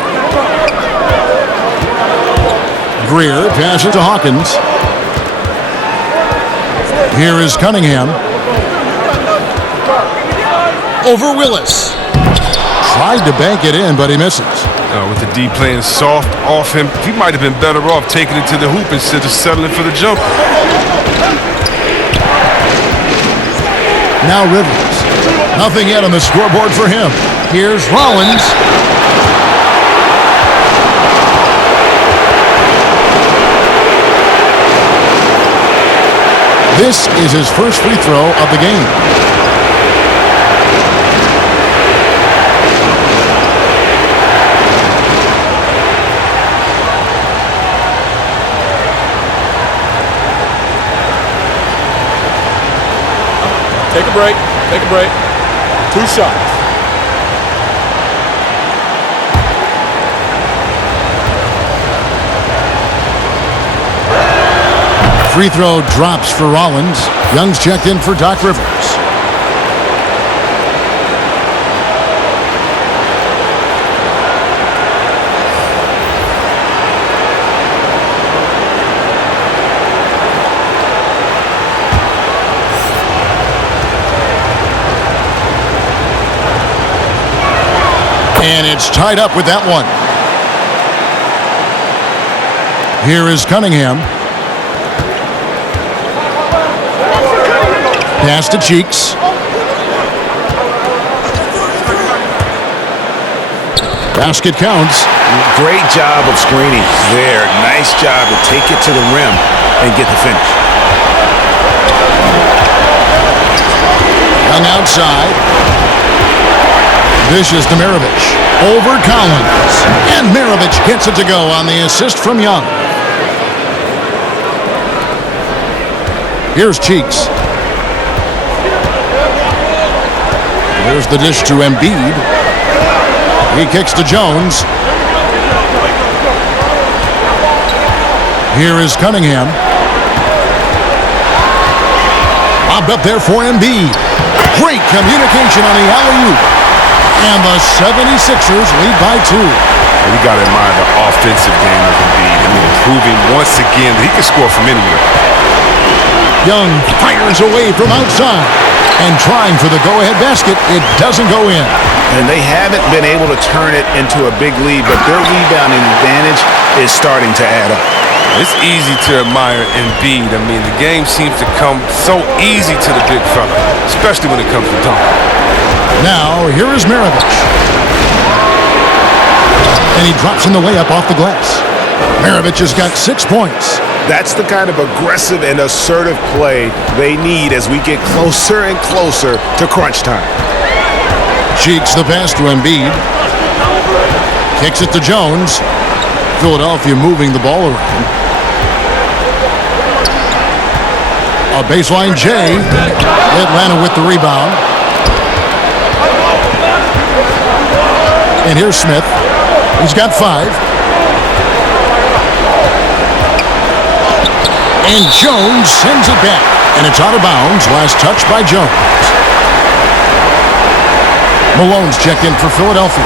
Greer passes to Hawkins. Here is Cunningham. Over Willis. Tried to bank it in, but he misses. With the D playing soft off him, he might have been better off taking it to the hoop instead of settling for the jump. Now Rivers. Nothing yet on the scoreboard for him. Here's Rollins. This is his first free throw of the game. Take a break. Take a break. 2 shots. Free throw drops for Rollins. Young's checked in for Doc Rivers. And it's tied up with that one. Here is Cunningham. Pass to Cheeks. Basket counts. Great job of screening there. Nice job to take it to the rim and get the finish. Young outside. Vicious to Maravich. Over Collins. And Maravich gets it to go on the assist from Young. Here's Cheeks. Here's the dish to Embiid. He kicks to Jones. Here is Cunningham. Bobbed up there for Embiid. Great communication on the alley-oop. And the 76ers lead by 2. You got to admire the offensive game of Embiid. I mean, proving once again that he can score from anywhere. Young fires away from outside. And trying for the go-ahead basket, it doesn't go in. And they haven't been able to turn it into a big lead, but their rebounding advantage is starting to add up. It's easy to admire Embiid. I mean, the game seems to come so easy to the big fella, especially when it comes to dunking. Now, here is Maravich. And he drops in the layup off the glass. Maravich has got 6 points. That's the kind of aggressive and assertive play they need as we get closer and closer to crunch time. Cheeks the pass to Embiid. Kicks it to Jones. Philadelphia moving the ball around. A baseline J. Atlanta with the rebound. And here's Smith. He's got 5. And Jones sends it back. And it's out of bounds. Last touch by Jones. Malone's checked in for Philadelphia.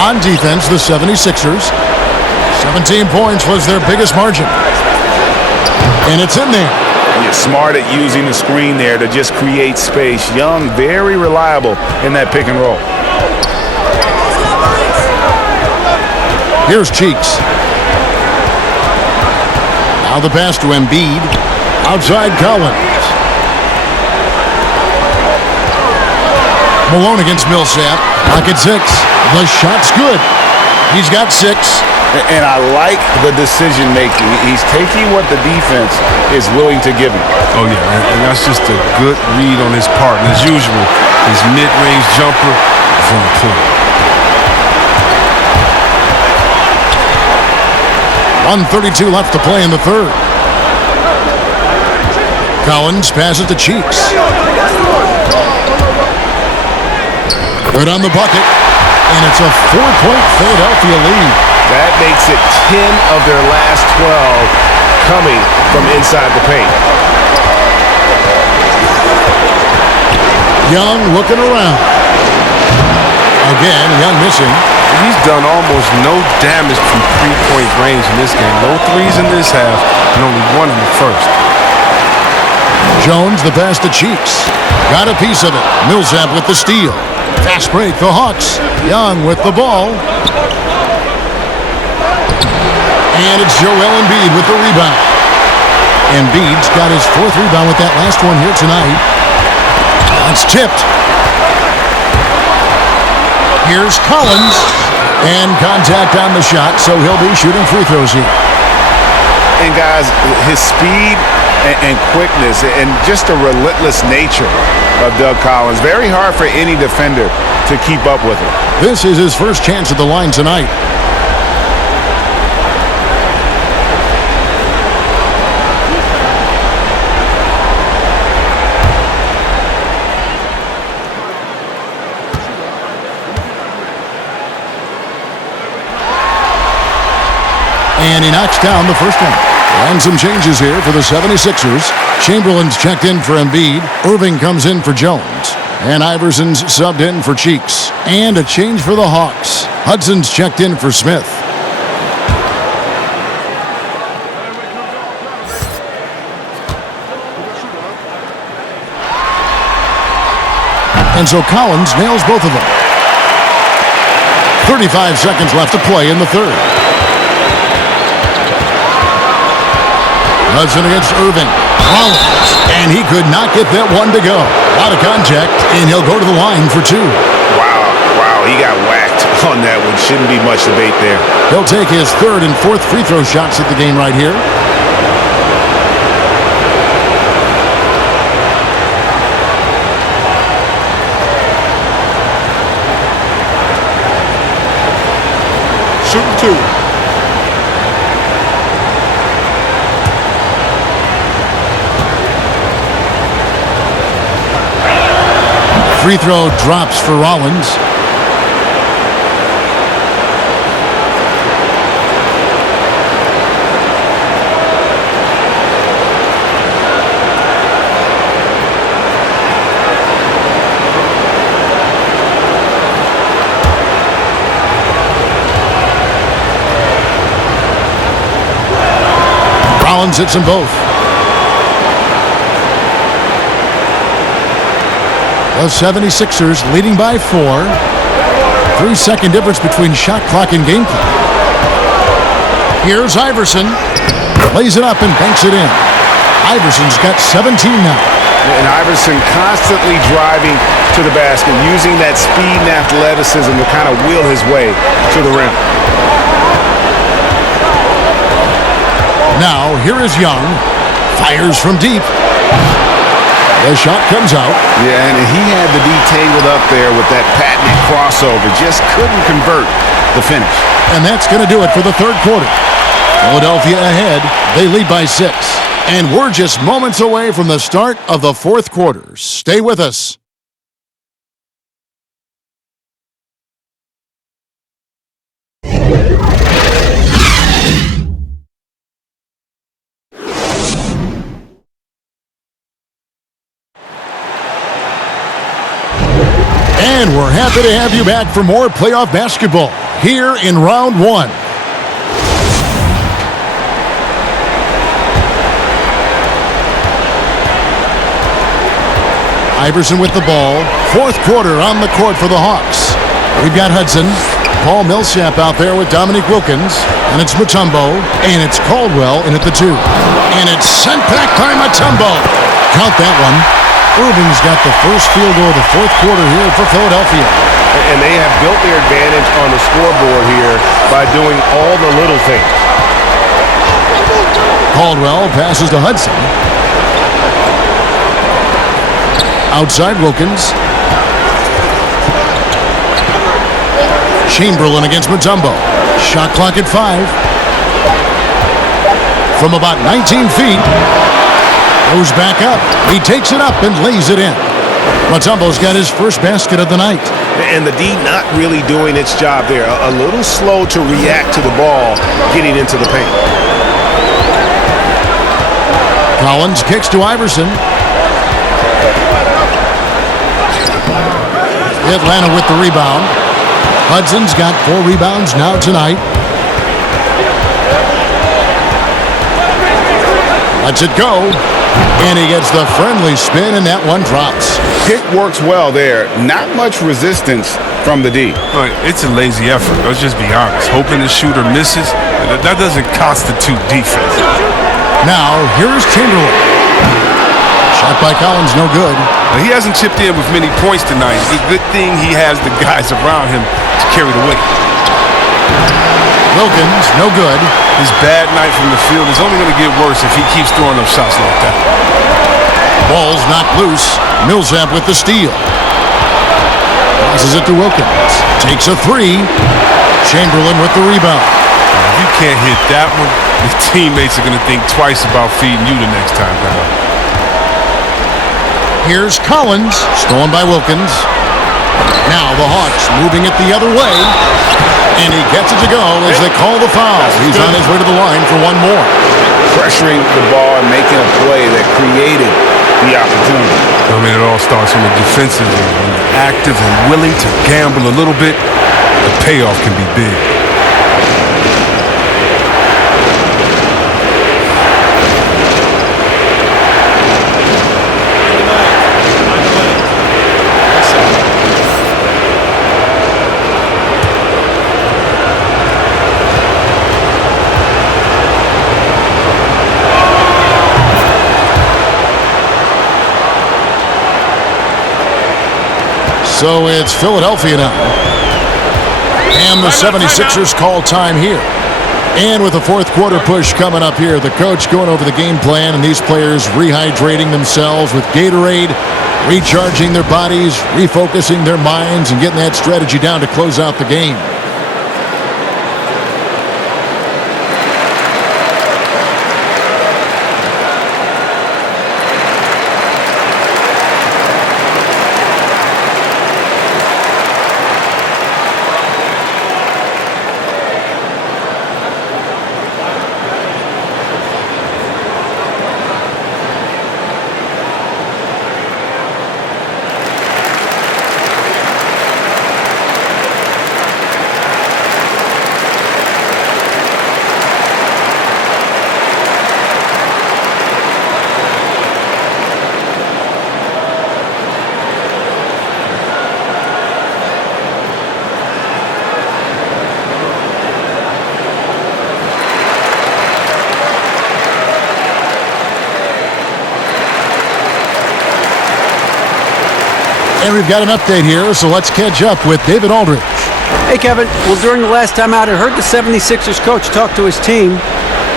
On defense, the 76ers. 17 points was their biggest margin. And it's in there. You're smart at using the screen there to just create space. Young, very reliable in that pick and roll. Here's Cheeks. Now the pass to Embiid. Outside Collins. Malone against Millsap. Pocket 6. The shot's good. He's got 6. And I like the decision making. He's taking what the defense is willing to give him. Oh, yeah, and that's just a good read on his part. And as usual, his mid-range jumper is on point. 1:32 left to play in the third. Collins passes to Cheeks. Good on the bucket. And it's a 4-point Philadelphia lead. That makes it 10 of their last 12 coming from inside the paint. Young looking around. Again, Young missing. He's done almost no damage from three-point range in this game. No threes in this half and only 1 in the first. Jones the pass to Cheeks. Got a piece of it. Millsap with the steal. Fast break, the Hawks. Young with the ball. And it's Joel Embiid with the rebound. Embiid's got his 4th rebound with that last one here tonight. It's tipped. Here's Collins. And contact on the shot, so he'll be shooting free throws here. And guys, his speed and quickness and just the relentless nature of Doug Collins. Very hard for any defender to keep up with him. This is his first chance at the line tonight. And he knocks down the first one. And some changes here for the 76ers. Chamberlain's checked in for Embiid. Irving comes in for Jones. And Iverson's subbed in for Cheeks. And a change for the Hawks. Hudson's checked in for Smith. And so Collins nails both of them. 35 seconds left to play in the third. Hudson against Irving. Collins. And he could not get that one to go. Out of contact, and he'll go to the line for two. Wow, he got whacked on that one. Shouldn't be much debate there. He'll take his third and fourth free throw shots at the game right here. Shooting two. Free throw drops for Rollins. Rollins hits them both. The 76ers leading by 4. 3-second difference between shot clock and game clock. Here's Iverson. Plays it up and banks it in. Iverson's got 17 now. And Iverson constantly driving to the basket, using that speed and athleticism to kind of wheel his way to the rim. Now, here is Young. Fires from deep. The shot comes out. Yeah, and he had the D tangled up there with that patented crossover. Just couldn't convert the finish. And that's going to do it for the third quarter. Philadelphia ahead. They lead by 6. And we're just moments away from the start of the fourth quarter. Stay with us. And we're happy to have you back for more playoff basketball here in round 1. Iverson with the ball. Fourth quarter on the court for the Hawks. We've got Hudson. Paul Millsap out there with Dominique Wilkins. And it's Mutombo. And it's Caldwell in at the 2. And it's sent back by Mutombo. Count that one. Irving's got the first field goal of the fourth quarter here for Philadelphia. And they have built their advantage on the scoreboard here by doing all the little things. Caldwell passes to Hudson. Outside Wilkins. Chamberlain against Mutombo. Shot clock at 5. From about 19 feet. Goes back up. He takes it up and lays it in. Mutombo's got his first basket of the night. And the D not really doing its job there. A little slow to react to the ball getting into the paint. Collins kicks to Iverson. Atlanta with the rebound. Hudson's got 4 rebounds now tonight. Lets it go. And he gets the friendly spin, and that one drops. Kick works well there. Not much resistance from the D. It's a lazy effort. Let's just be honest. Hoping the shooter misses, that doesn't constitute defense. Now, here's Chamberlain. Shot by Collins, no good. He hasn't chipped in with many points tonight. It's a good thing he has the guys around him to carry the weight. Wilkins, no good. His bad night from the field is only going to get worse if he keeps throwing up shots like that. Ball's knocked loose. Millsap with the steal. Passes it to Wilkins. Takes a three. Chamberlain with the rebound. If you can't hit that one, your teammates are going to think twice about feeding you the next time down. Here's Collins, stolen by Wilkins. Now the Hawks moving it the other way. And he gets it to go as they call the foul. He's on his way to the line for one more. Pressuring the ball and making a play that created the opportunity. I mean, it all starts on the defensive end. When you're active and willing to gamble a little bit, the payoff can be big. So it's Philadelphia now. And the 76ers call time here. And with the fourth quarter push coming up here, the coach going over the game plan and these players rehydrating themselves with Gatorade, recharging their bodies, refocusing their minds, and getting that strategy down to close out the game. And we've got an update here, so let's catch up with David Aldridge. Hey, Kevin. Well, during the last time out, I heard the 76ers coach talk to his team.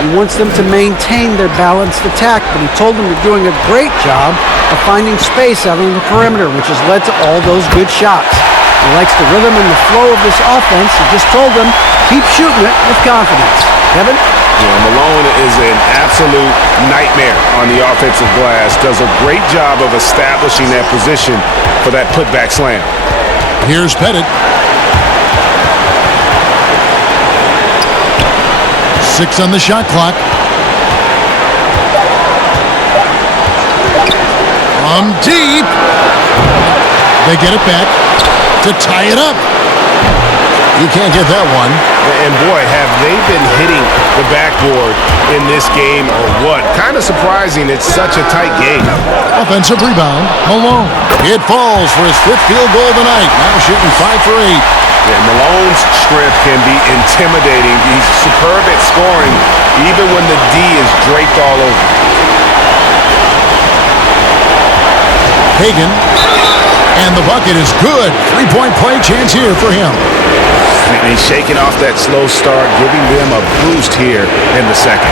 He wants them to maintain their balanced attack, but he told them they're doing a great job of finding space out on the perimeter, which has led to all those good shots. He likes the rhythm and the flow of this offense. He just told them, keep shooting it with confidence. Kevin? Malone is an absolute nightmare on the offensive glass. Does a great job of establishing that position for that putback slam. Here's Pettit. 6 on the shot clock. From deep. They get it back to tie it up. You can't get that one. And boy, have they been hitting the backboard in this game or what? Kind of surprising. It's such a tight game. Offensive rebound. Malone. It falls for his 5th field goal of the night. Now shooting 5 for 8. Yeah, Malone's strength can be intimidating. He's superb at scoring, even when the D is draped all over. Hagan. And the bucket is good. 3-point play chance here for him. And he's shaking off that slow start, giving them a boost here in the second.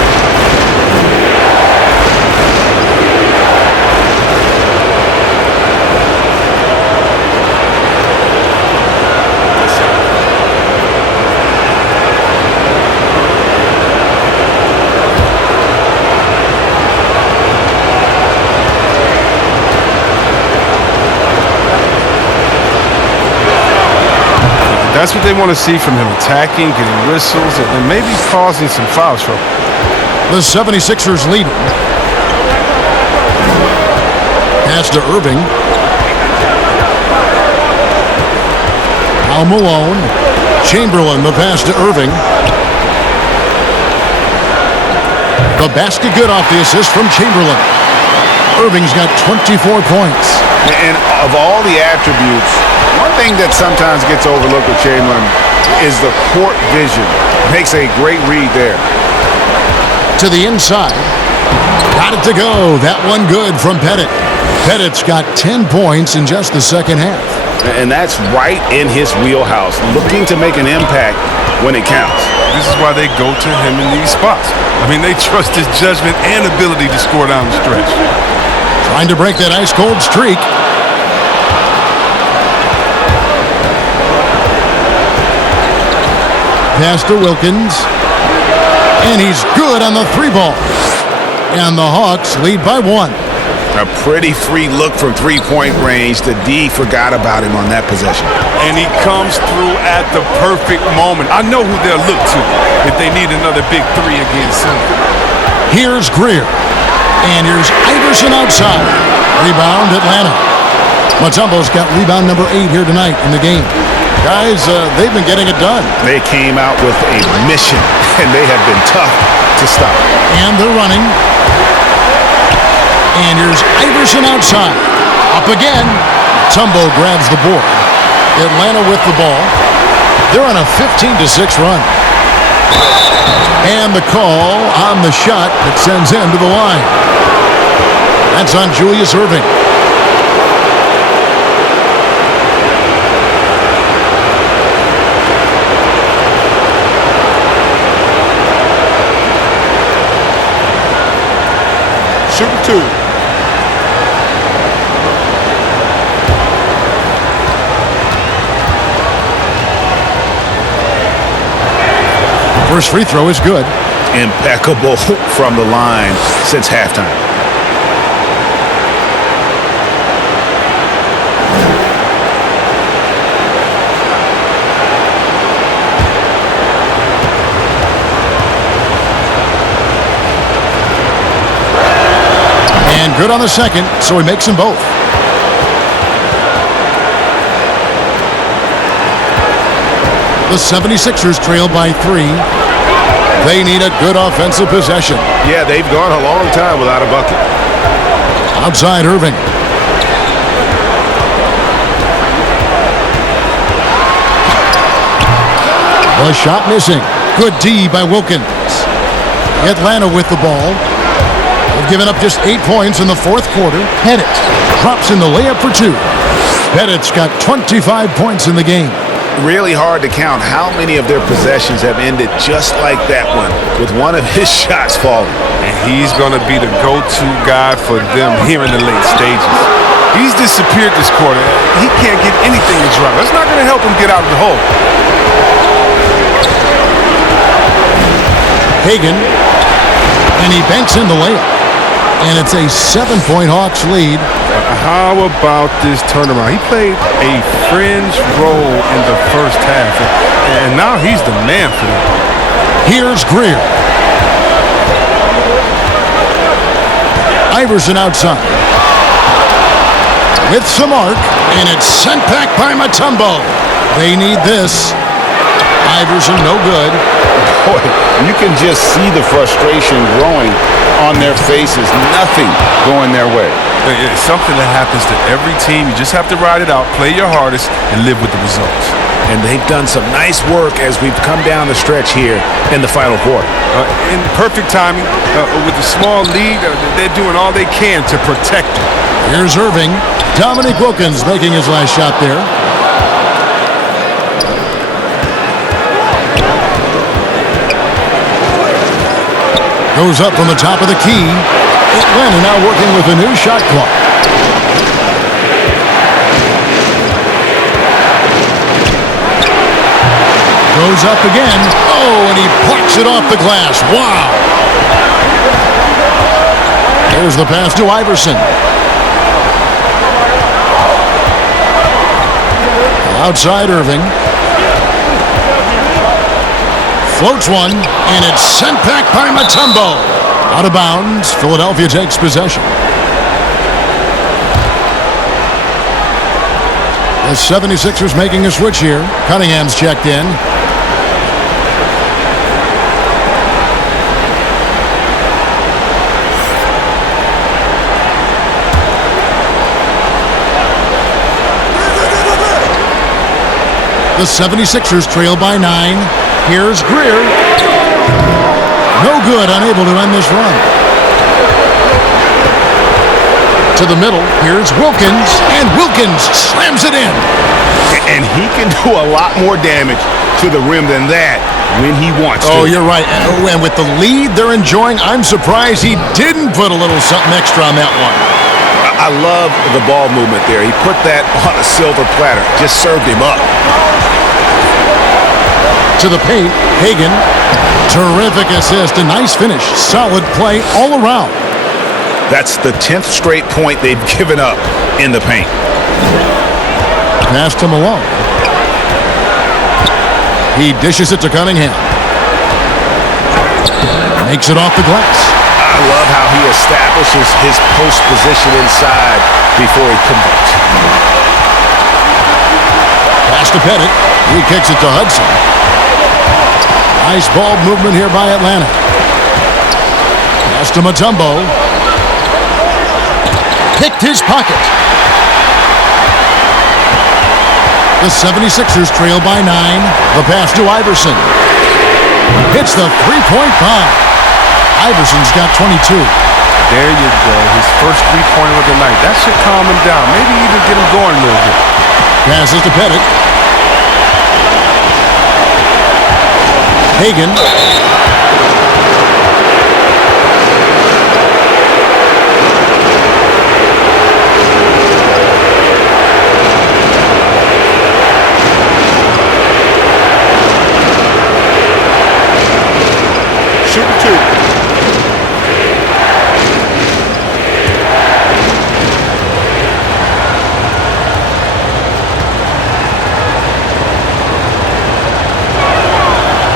That's what they want to see from him, attacking, getting whistles, and maybe causing some foul trouble. The 76ers leading. Pass to Irving. Al Malone. Chamberlain, the pass to Irving. The basket good off the assist from Chamberlain. Irving's got 24 points. And of all the attributes, one thing that sometimes gets overlooked with Chamberlain is the court vision. Makes a great read there. To the inside. Got it to go. That one good from Pettit. Pettit's got 10 points in just the second half. And that's right in his wheelhouse. Looking to make an impact when it counts. This is why they go to him in these spots. I mean, they trust his judgment and ability to score down the stretch. Trying to break that ice-cold streak. Pass to Wilkins. And he's good on the 3-ball. And the Hawks lead by 1. A pretty free look from three-point range. The D forgot about him on that possession. And he comes through at the perfect moment. I know who they'll look to if they need another big three again soon. Here's Greer. And here's Iverson outside. Rebound, Atlanta. Mutombo's got rebound number 8 here tonight in the game. Guys, they've been getting it done. They came out with a mission, and they have been tough to stop. And they're running. And here's Iverson outside. Up again. Mutombo grabs the board. Atlanta with the ball. They're on a 15-6 run. And the call on the shot that sends him to the line. That's on Julius Erving. Shooting 2. First free throw is good. Impeccable from the line since halftime. And good on the second, so he makes them both. The 76ers trail by 3. They need a good offensive possession. Yeah, they've gone a long time without a bucket. Outside Irving. The shot missing. Good D by Wilkins. Atlanta with the ball. They've given up just 8 points in the fourth quarter. Pettit drops in the layup for 2. Pettit's got 25 points in the game. Really hard to count how many of their possessions have ended just like that one, with one of his shots falling. And he's going to be the go-to guy for them here in the late stages. He's disappeared this quarter. He can't get anything to drop. That's not going to help him get out of the hole. Hagan, and he banks in the layup. And it's a 7-point Hawks lead. How about this turnaround? He played a fringe role in the first half, and now he's the man for them. Here's Greer. Iverson outside. With some arc, and it's sent back by Mutombo. They need this. Iverson, no good. Boy, you can just see the frustration growing on their faces. Nothing going their way. It's something that happens to every team. You just have to ride it out, play your hardest, and live with the results. And they've done some nice work as we've come down the stretch here in the final quarter. In perfect timing, with a small lead, they're doing all they can to protect it. Here's Irving. Dominique Wilkins making his last shot there. Goes up from the top of the key. Atlanta now working with a new shot clock. Goes up again. Oh, and he plucks it off the glass. Wow. There's the pass to Iverson. Outside Irving. Floats one, and it's sent back by Mutombo. Out of bounds, Philadelphia takes possession. The 76ers making a switch here. Cunningham's checked in. The 76ers trail by 9. Here's Greer. No good, unable to end this run. To the middle, here's Wilkins, and Wilkins slams it in. And he can do a lot more damage to the rim than that when he wants to. Oh, you're right. And with the lead they're enjoying, I'm surprised he didn't put a little something extra on that one. I love the ball movement there. He put that on a silver platter. Just served him up. To the paint, Hagan. Terrific assist. A nice finish. Solid play all around. That's the 10th straight point they've given up in the paint. Pass to Malone. He dishes it to Cunningham. Makes it off the glass. I love how he establishes his post position inside before he converts. Pass to Pettit. He kicks it to Hudson. Nice ball movement here by Atlanta. Pass to Mutombo. Picked his pocket. The 76ers trail by 9. The pass to Iverson. Hits the three-point bomb. Iverson's got 22. There you go. His first three-pointer of the night. That should calm him down. Maybe even get him going a little bit. Passes to Pettit. Hagan. Shooting 2.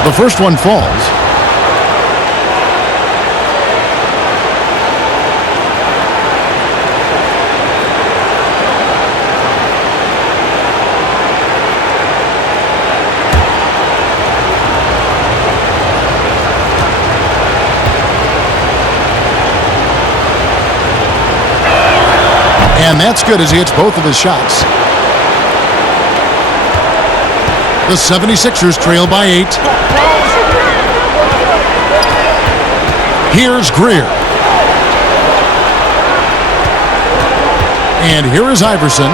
The first one falls. And that's good as he hits both of his shots. The 76ers trail by 8. Here's Greer. And here is Iverson.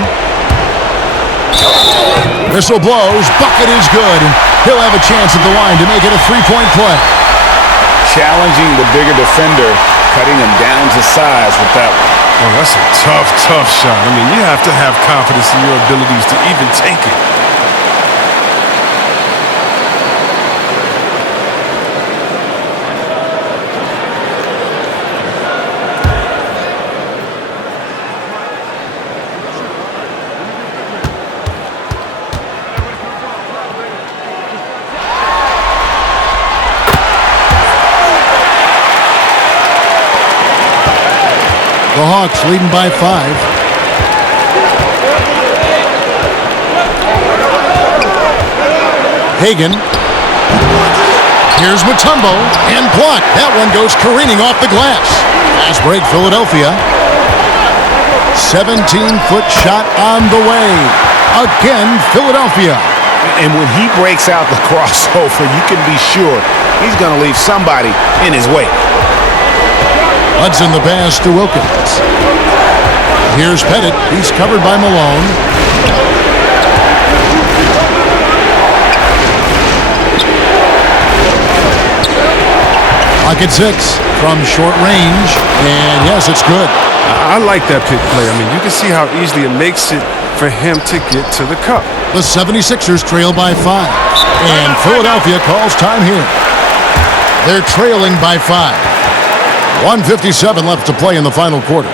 Whistle blows. Bucket is good. And he'll have a chance at the line to make it a three-point play. Challenging the bigger defender, cutting him down to size with that one. Oh, that's a tough, tough shot. I mean, you have to have confidence in your abilities to even take it. The Hawks leading by 5. Hagan. Here's Mutombo. And blocked. That one goes careening off the glass. Fast break, Philadelphia. 17-foot shot on the way. Again, Philadelphia. And when he breaks out the crossover, you can be sure he's going to leave somebody in his wake. Hudson the pass to Wilkins. Here's Pettit. He's covered by Malone. Pocket 6 from short range. And yes, it's good. I like that pick play. I mean, you can see how easily it makes it for him to get to the cup. The 76ers trail by 5. And Philadelphia calls time here. They're trailing by 5. 1:57 left to play in the final quarter.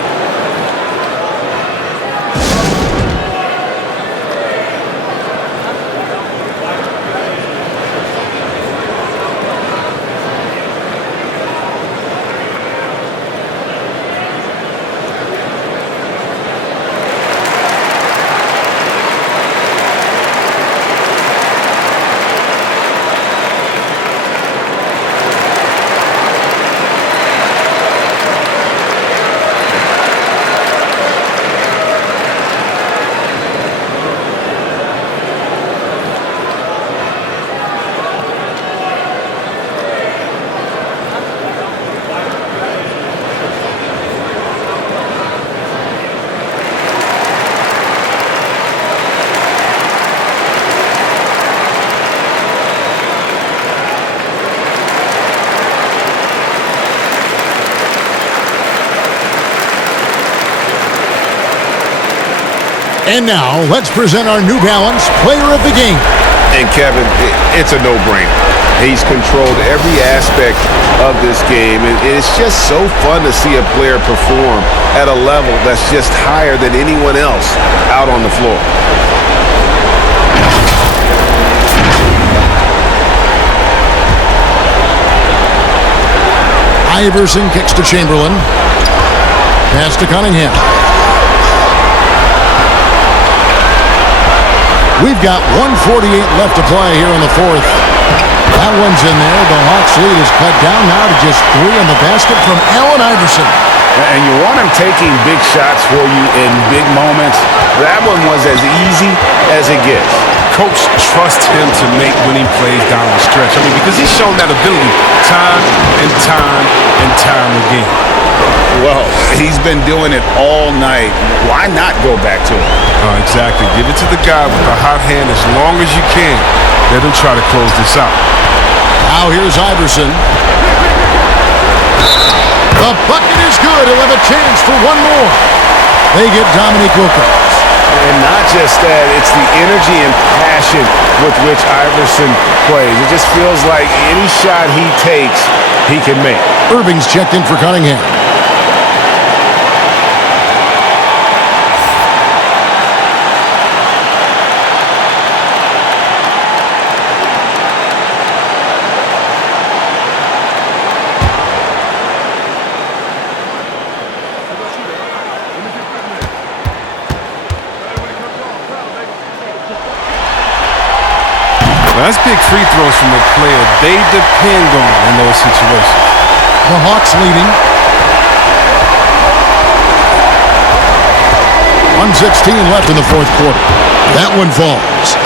And now, let's present our New Balance Player of the Game. And Kevin, it's a no-brainer. He's controlled every aspect of this game. And it's just so fun to see a player perform at a level that's just higher than anyone else out on the floor. Iverson kicks to Chamberlain. Pass to Cunningham. We've got 1:48 left to play here in the fourth. That one's in there. The Hawks lead is cut down now to just 3 in the basket from Allen Iverson. And you want him taking big shots for you in big moments. That one was as easy as it gets. Coach trusts him to make winning plays down the stretch. I mean, because he's shown that ability time and time and time again. Well, he's been doing it all night. Why not go back to it? Exactly. Give it to the guy with the hot hand as long as you can. Let him try to close this out. Now here's Iverson. The bucket is good. He'll have a chance for one more. They get Dominique Wilkins. And not just that, it's the energy and passion with which Iverson plays. It just feels like any shot he takes, he can make. Irving's checked in for Cunningham. That's big free throws from the player they depend on in those situations. The Hawks leading. 1:16 left in the fourth quarter. That one falls.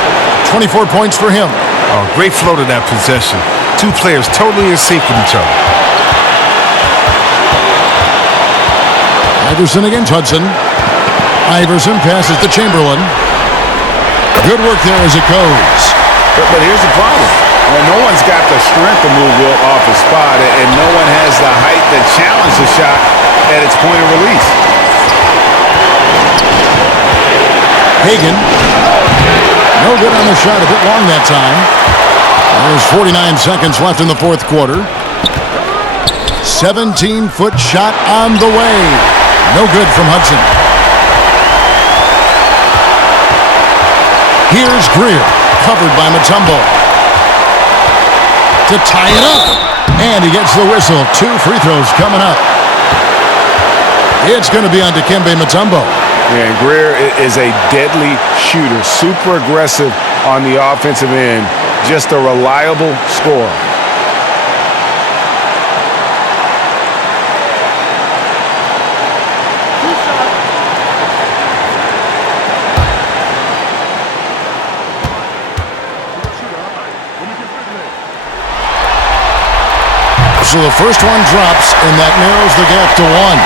24 points for him. Oh, great flow to that possession. Two players totally in sync with each other. Iverson against Hudson. Iverson passes to Chamberlain. Good work there as it goes. But here's the problem. Well, no one's got the strength to move Wilt off his spot, and no one has the height to challenge the shot at its point of release. Hagan. No good on the shot. A bit long that time. There's 49 seconds left in the fourth quarter. 17-foot shot on the way. No good from Hudson. Here's Greer. Covered by Mutombo. To tie it up. And he gets the whistle. 2 free throws coming up. It's going to be on Dikembe Mutombo. Yeah, and Greer is a deadly shooter. Super aggressive on the offensive end. Just a reliable scorer. So the first one drops, and that narrows the gap to 1.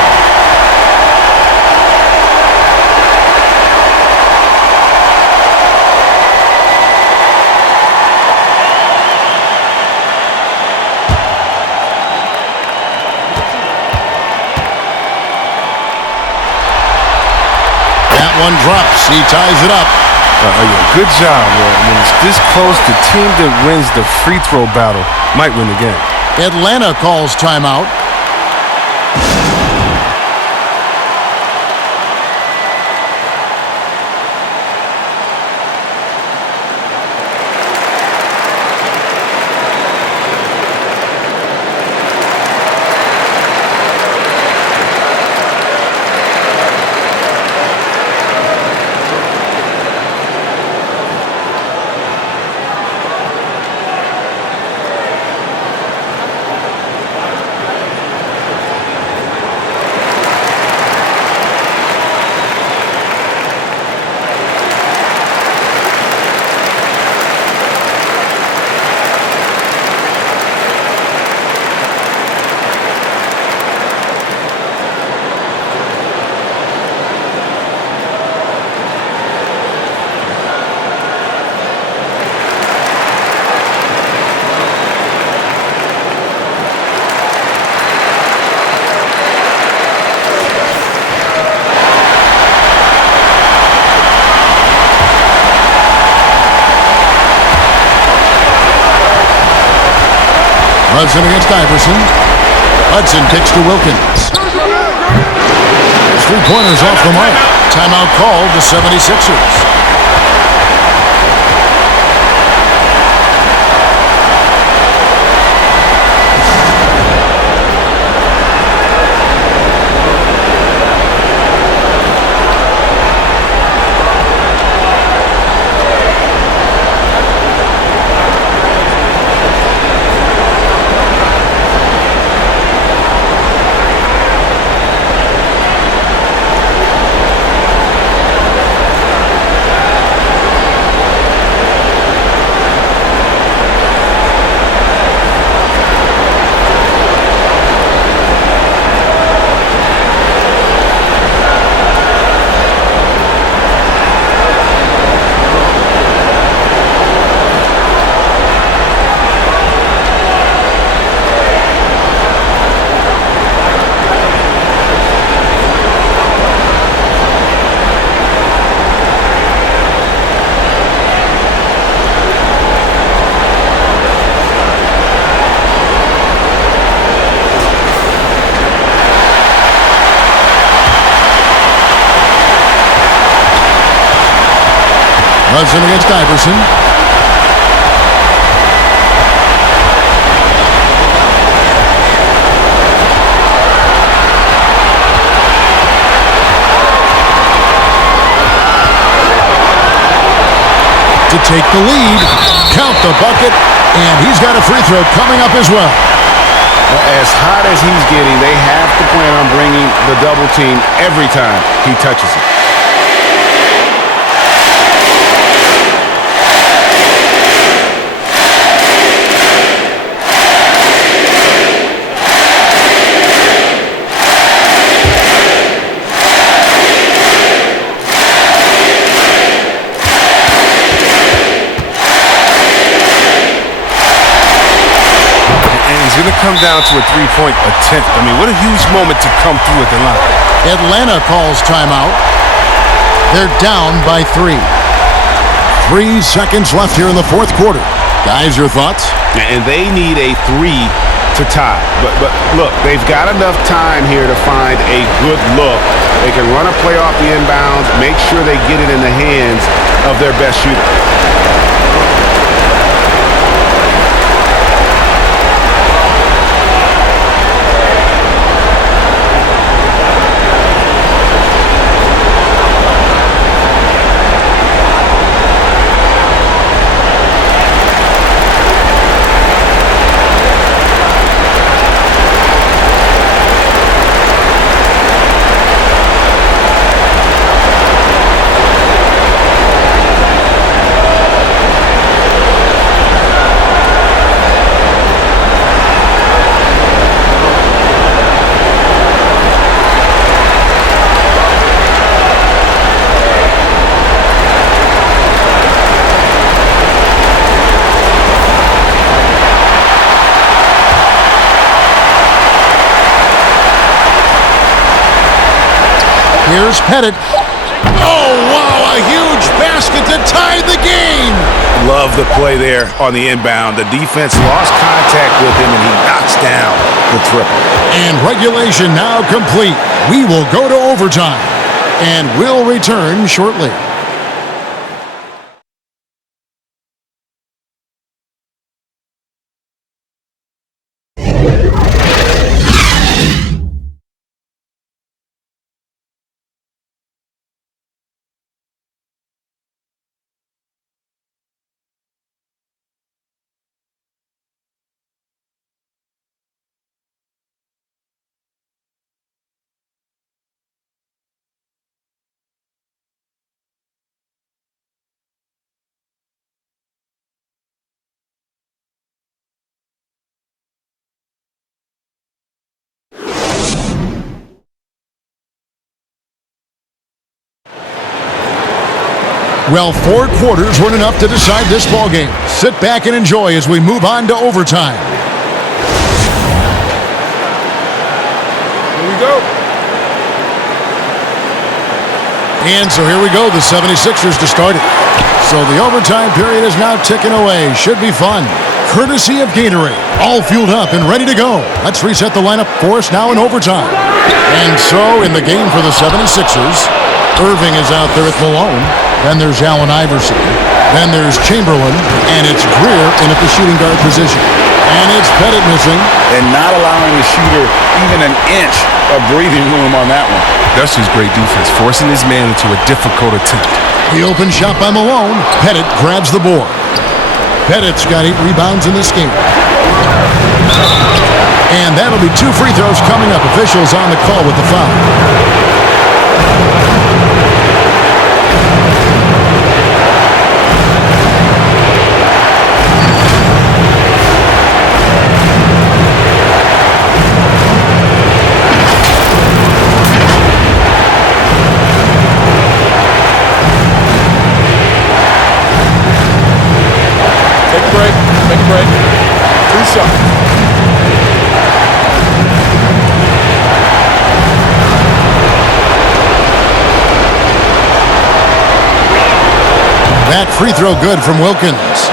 That one drops. He ties it up. Yeah, good job. When it's this close, the team that wins the free throw battle might win the game. Atlanta calls timeout. Hudson against Iverson. Hudson kicks to Wilkins. Three-pointers off the mark. Timeout called the 76ers. Hudson against Iverson. To take the lead, count the bucket, and he's got a free throw coming up as well. As hot as he's getting, they have to plan on bringing the double team every time he touches it. It's going to come down to a three-point attempt. I mean, what a huge moment to come through at the line. Atlanta calls timeout. They're down by 3. 3 seconds left here in the fourth quarter. Guys, your thoughts? And they need a 3 to tie. But look, they've got enough time here to find a good look. They can run a play off the inbounds, make sure they get it in the hands of their best shooter. Here's Pettit. Oh, wow, a huge basket to tie the game. Love the play there on the inbound. The defense lost contact with him, and he knocks down the triple. And regulation now complete. We will go to overtime, and we'll return shortly. Well, 4 quarters weren't enough to decide this ballgame. Sit back and enjoy as we move on to overtime. Here we go. And so here we go, the 76ers to start it. So the overtime period is now ticking away. Should be fun. courtesy of Gatorade. All fueled up and ready to go. Let's reset the lineup for us now in overtime. And so in the game for the 76ers, Irving is out there at Malone. Then there's Allen Iverson. Then there's Chamberlain. And it's Greer in at the shooting guard position. And it's Pettit missing. And not allowing the shooter even an inch of breathing room on that one. That's just great defense, forcing his man into a difficult attempt. The open shot by Malone. Pettit grabs the board. Pettit's got 8 rebounds in this game. And that'll be 2 free throws coming up. Officials on the call with the foul. Take a break. 2 shots. That free throw good from Wilkins.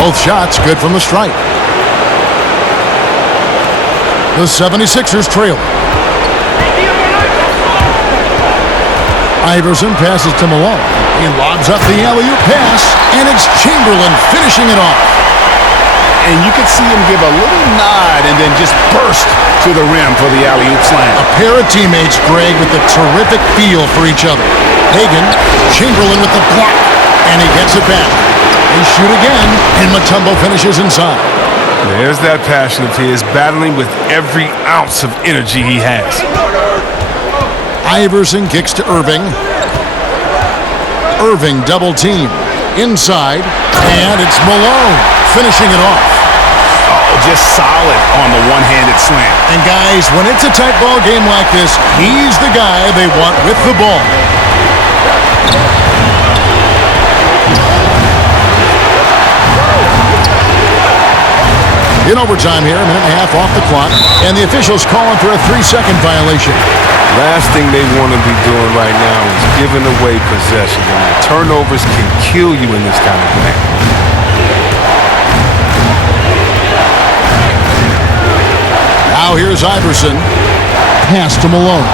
Both shots good from the stripe. The 76ers trail. Iverson passes to Malone. He lobs up the alley-oop pass, and it's Chamberlain finishing it off. And you could see him give a little nod and then just burst to the rim for the alley-oop slam. A pair of teammates, Greg, with a terrific feel for each other. Hagan, Chamberlain with the block, and he gets it back. They shoot again, and Mutombo finishes inside. There's that passion of his, battling with every ounce of energy he has. Iverson kicks to Irving. Irving double team. Inside, and it's Malone finishing it off. Oh, just solid on the one-handed slam. And guys, when it's a tight ball game like this, he's the guy they want with the ball. In overtime here, a minute and a half off the clock, and the officials calling for a 3-second violation. Last thing they want to be doing right now is giving away possession. And turnovers can kill you in this kind of game. Now here's Iverson. Pass to Malone.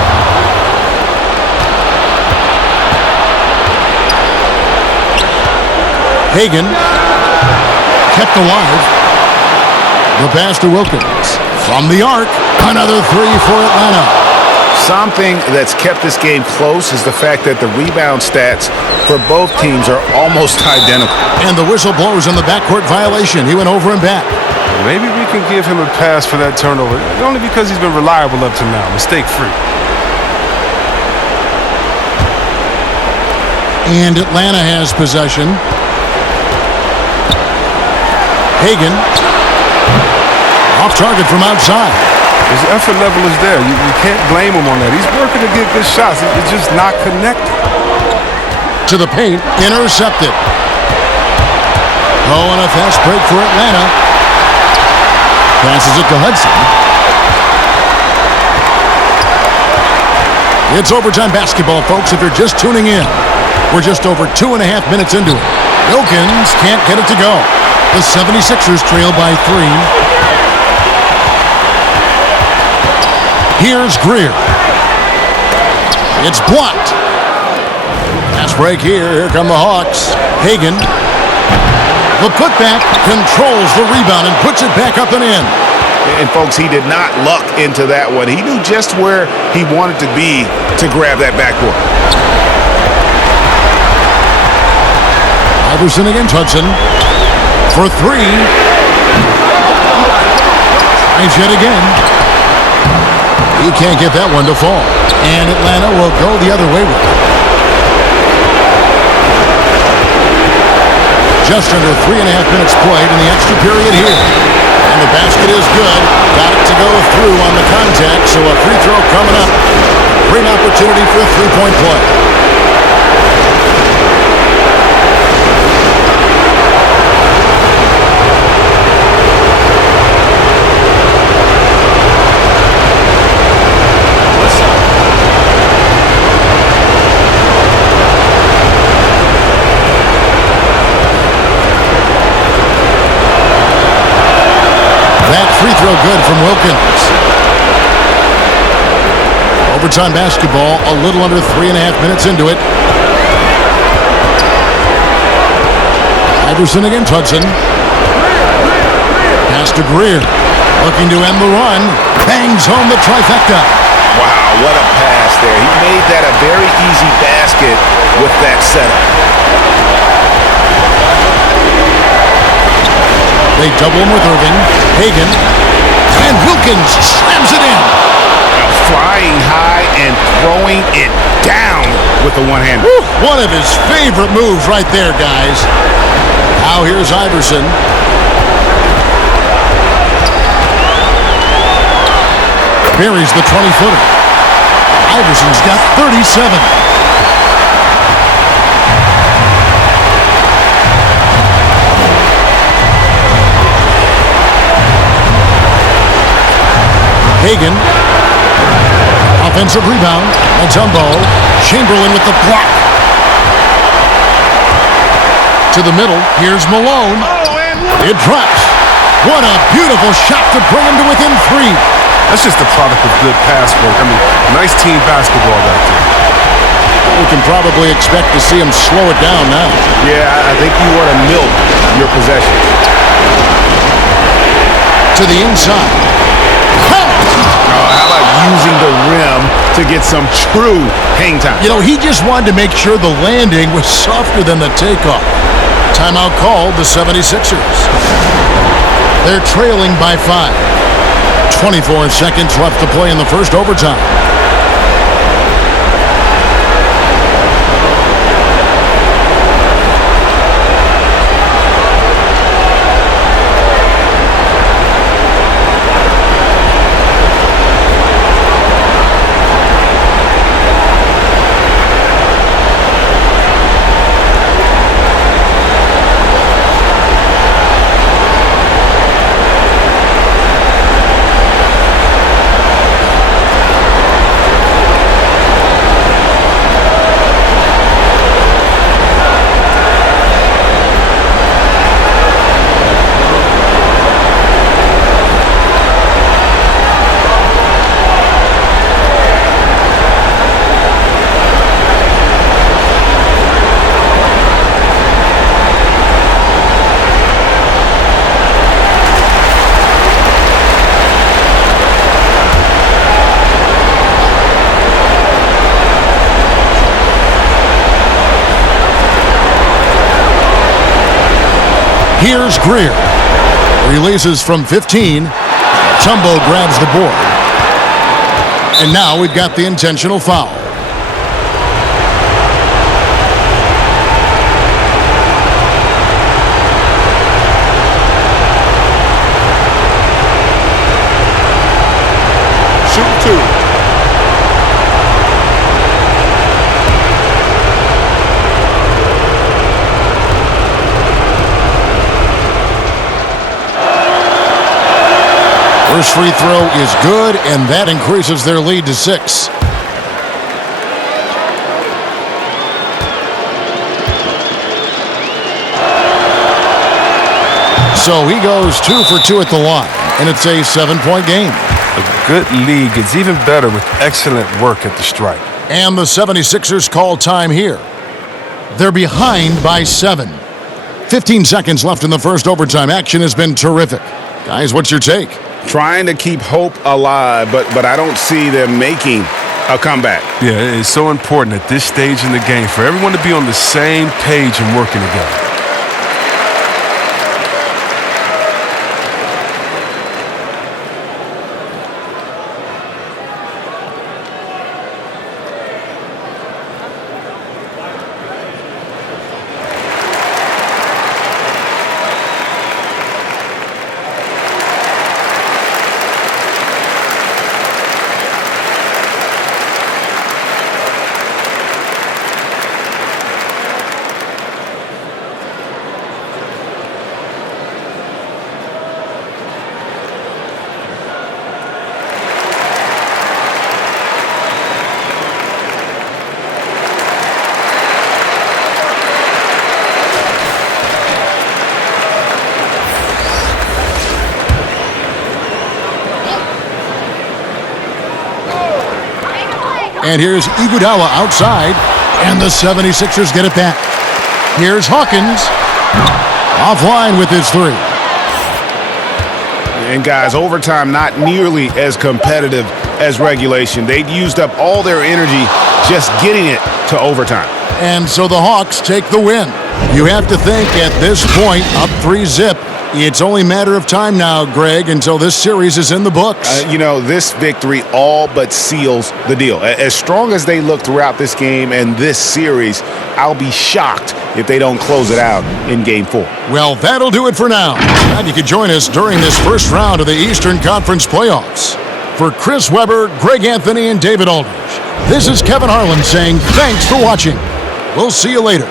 Hagan kept alive. The pass to Wilkins. From the arc, another 3 for Atlanta. Something that's kept this game close is the fact that the rebound stats for both teams are almost identical. And the whistle blows on the backcourt violation. He went over and back. Maybe we can give him a pass for that turnover, only because he's been reliable up to now, mistake-free. And Atlanta has possession. Hagan. Off target from outside. His effort level is there. You can't blame him on that. He's working to get good shots. It's just not connected. To the paint. Intercepted. Oh, and a fast break for Atlanta. Passes it to Hudson. It's overtime basketball, folks, if you're just tuning in. We're just over 2.5 minutes into it. Wilkins can't get it to go. The 76ers trail by 3. Here's Greer. It's blocked. Pass break here. Here come the Hawks. Hagan. The putback controls the rebound and puts it back up and in. And, folks, he did not luck into that one. He knew just where he wanted to be to grab that backboard. Iverson against Hudson. For 3. Tries yet again. He can't get that one to fall. And Atlanta will go the other way with it. Just under 3.5 minutes played in the extra period here. And the basket is good. Got it to go through on the contact, so a free throw coming up. Great opportunity for a three-point play. Overtime basketball, a little under 3.5 minutes into it. Iverson against Hudson. Pass to Greer. Looking to end the run. Bangs home the trifecta. Wow, what a pass there. He made that a very easy basket with that setup. They double him with Irving. Hagan. And Wilkins slams it in. Flying high and throwing it down with the one-hander. One of his favorite moves right there, guys. Now here's Iverson. Buries the 20-footer. Iverson's got 37. Hagan. Offensive rebound. Mutombo. Chamberlain with the block. To the middle. Here's Malone. It drops. What a beautiful shot to bring him to within 3. That's just the product of good pass work. I mean, nice team basketball right there. We can probably expect to see him slow it down now. Yeah, I think you want to milk your possessions. To the inside. How about using the rim to get some true hang time? You know, he just wanted to make sure the landing was softer than the takeoff. Timeout called the 76ers. They're trailing by 5. 24 seconds left to play in the first overtime. Here's Greer. Releases from 15. Tumbo grabs the board. And now we've got the intentional foul. Shoot 2. First free throw is good, and that increases their lead to 6. So he goes 2 for 2 at the line, and it's a 7-point game. A good league is even better with excellent work at the stripe. And the 76ers call time here. They're behind by 7. 15 seconds left in the first overtime. Action has been terrific. Guys, what's your take? Trying to keep hope alive, but I don't see them making a comeback. Yeah, it's so important at this stage in the game for everyone to be on the same page and working together. And here's Iguodala outside, and the 76ers get it back. Here's Hawkins, offline with his three. And guys, overtime not nearly as competitive as regulation. They'd used up all their energy just getting it to overtime. And so the Hawks take the win. You have to think at this point, up 3-0. It's only a matter of time now, Greg, until this series is in the books. This victory all but seals the deal. As strong as they look throughout this game and this series, I'll be shocked if they don't close it out in Game 4. Well, that'll do it for now. And you can join us during this first round of the Eastern Conference playoffs. For Chris Webber, Greg Anthony, and David Aldridge, this is Kevin Harlan saying thanks for watching. We'll see you later.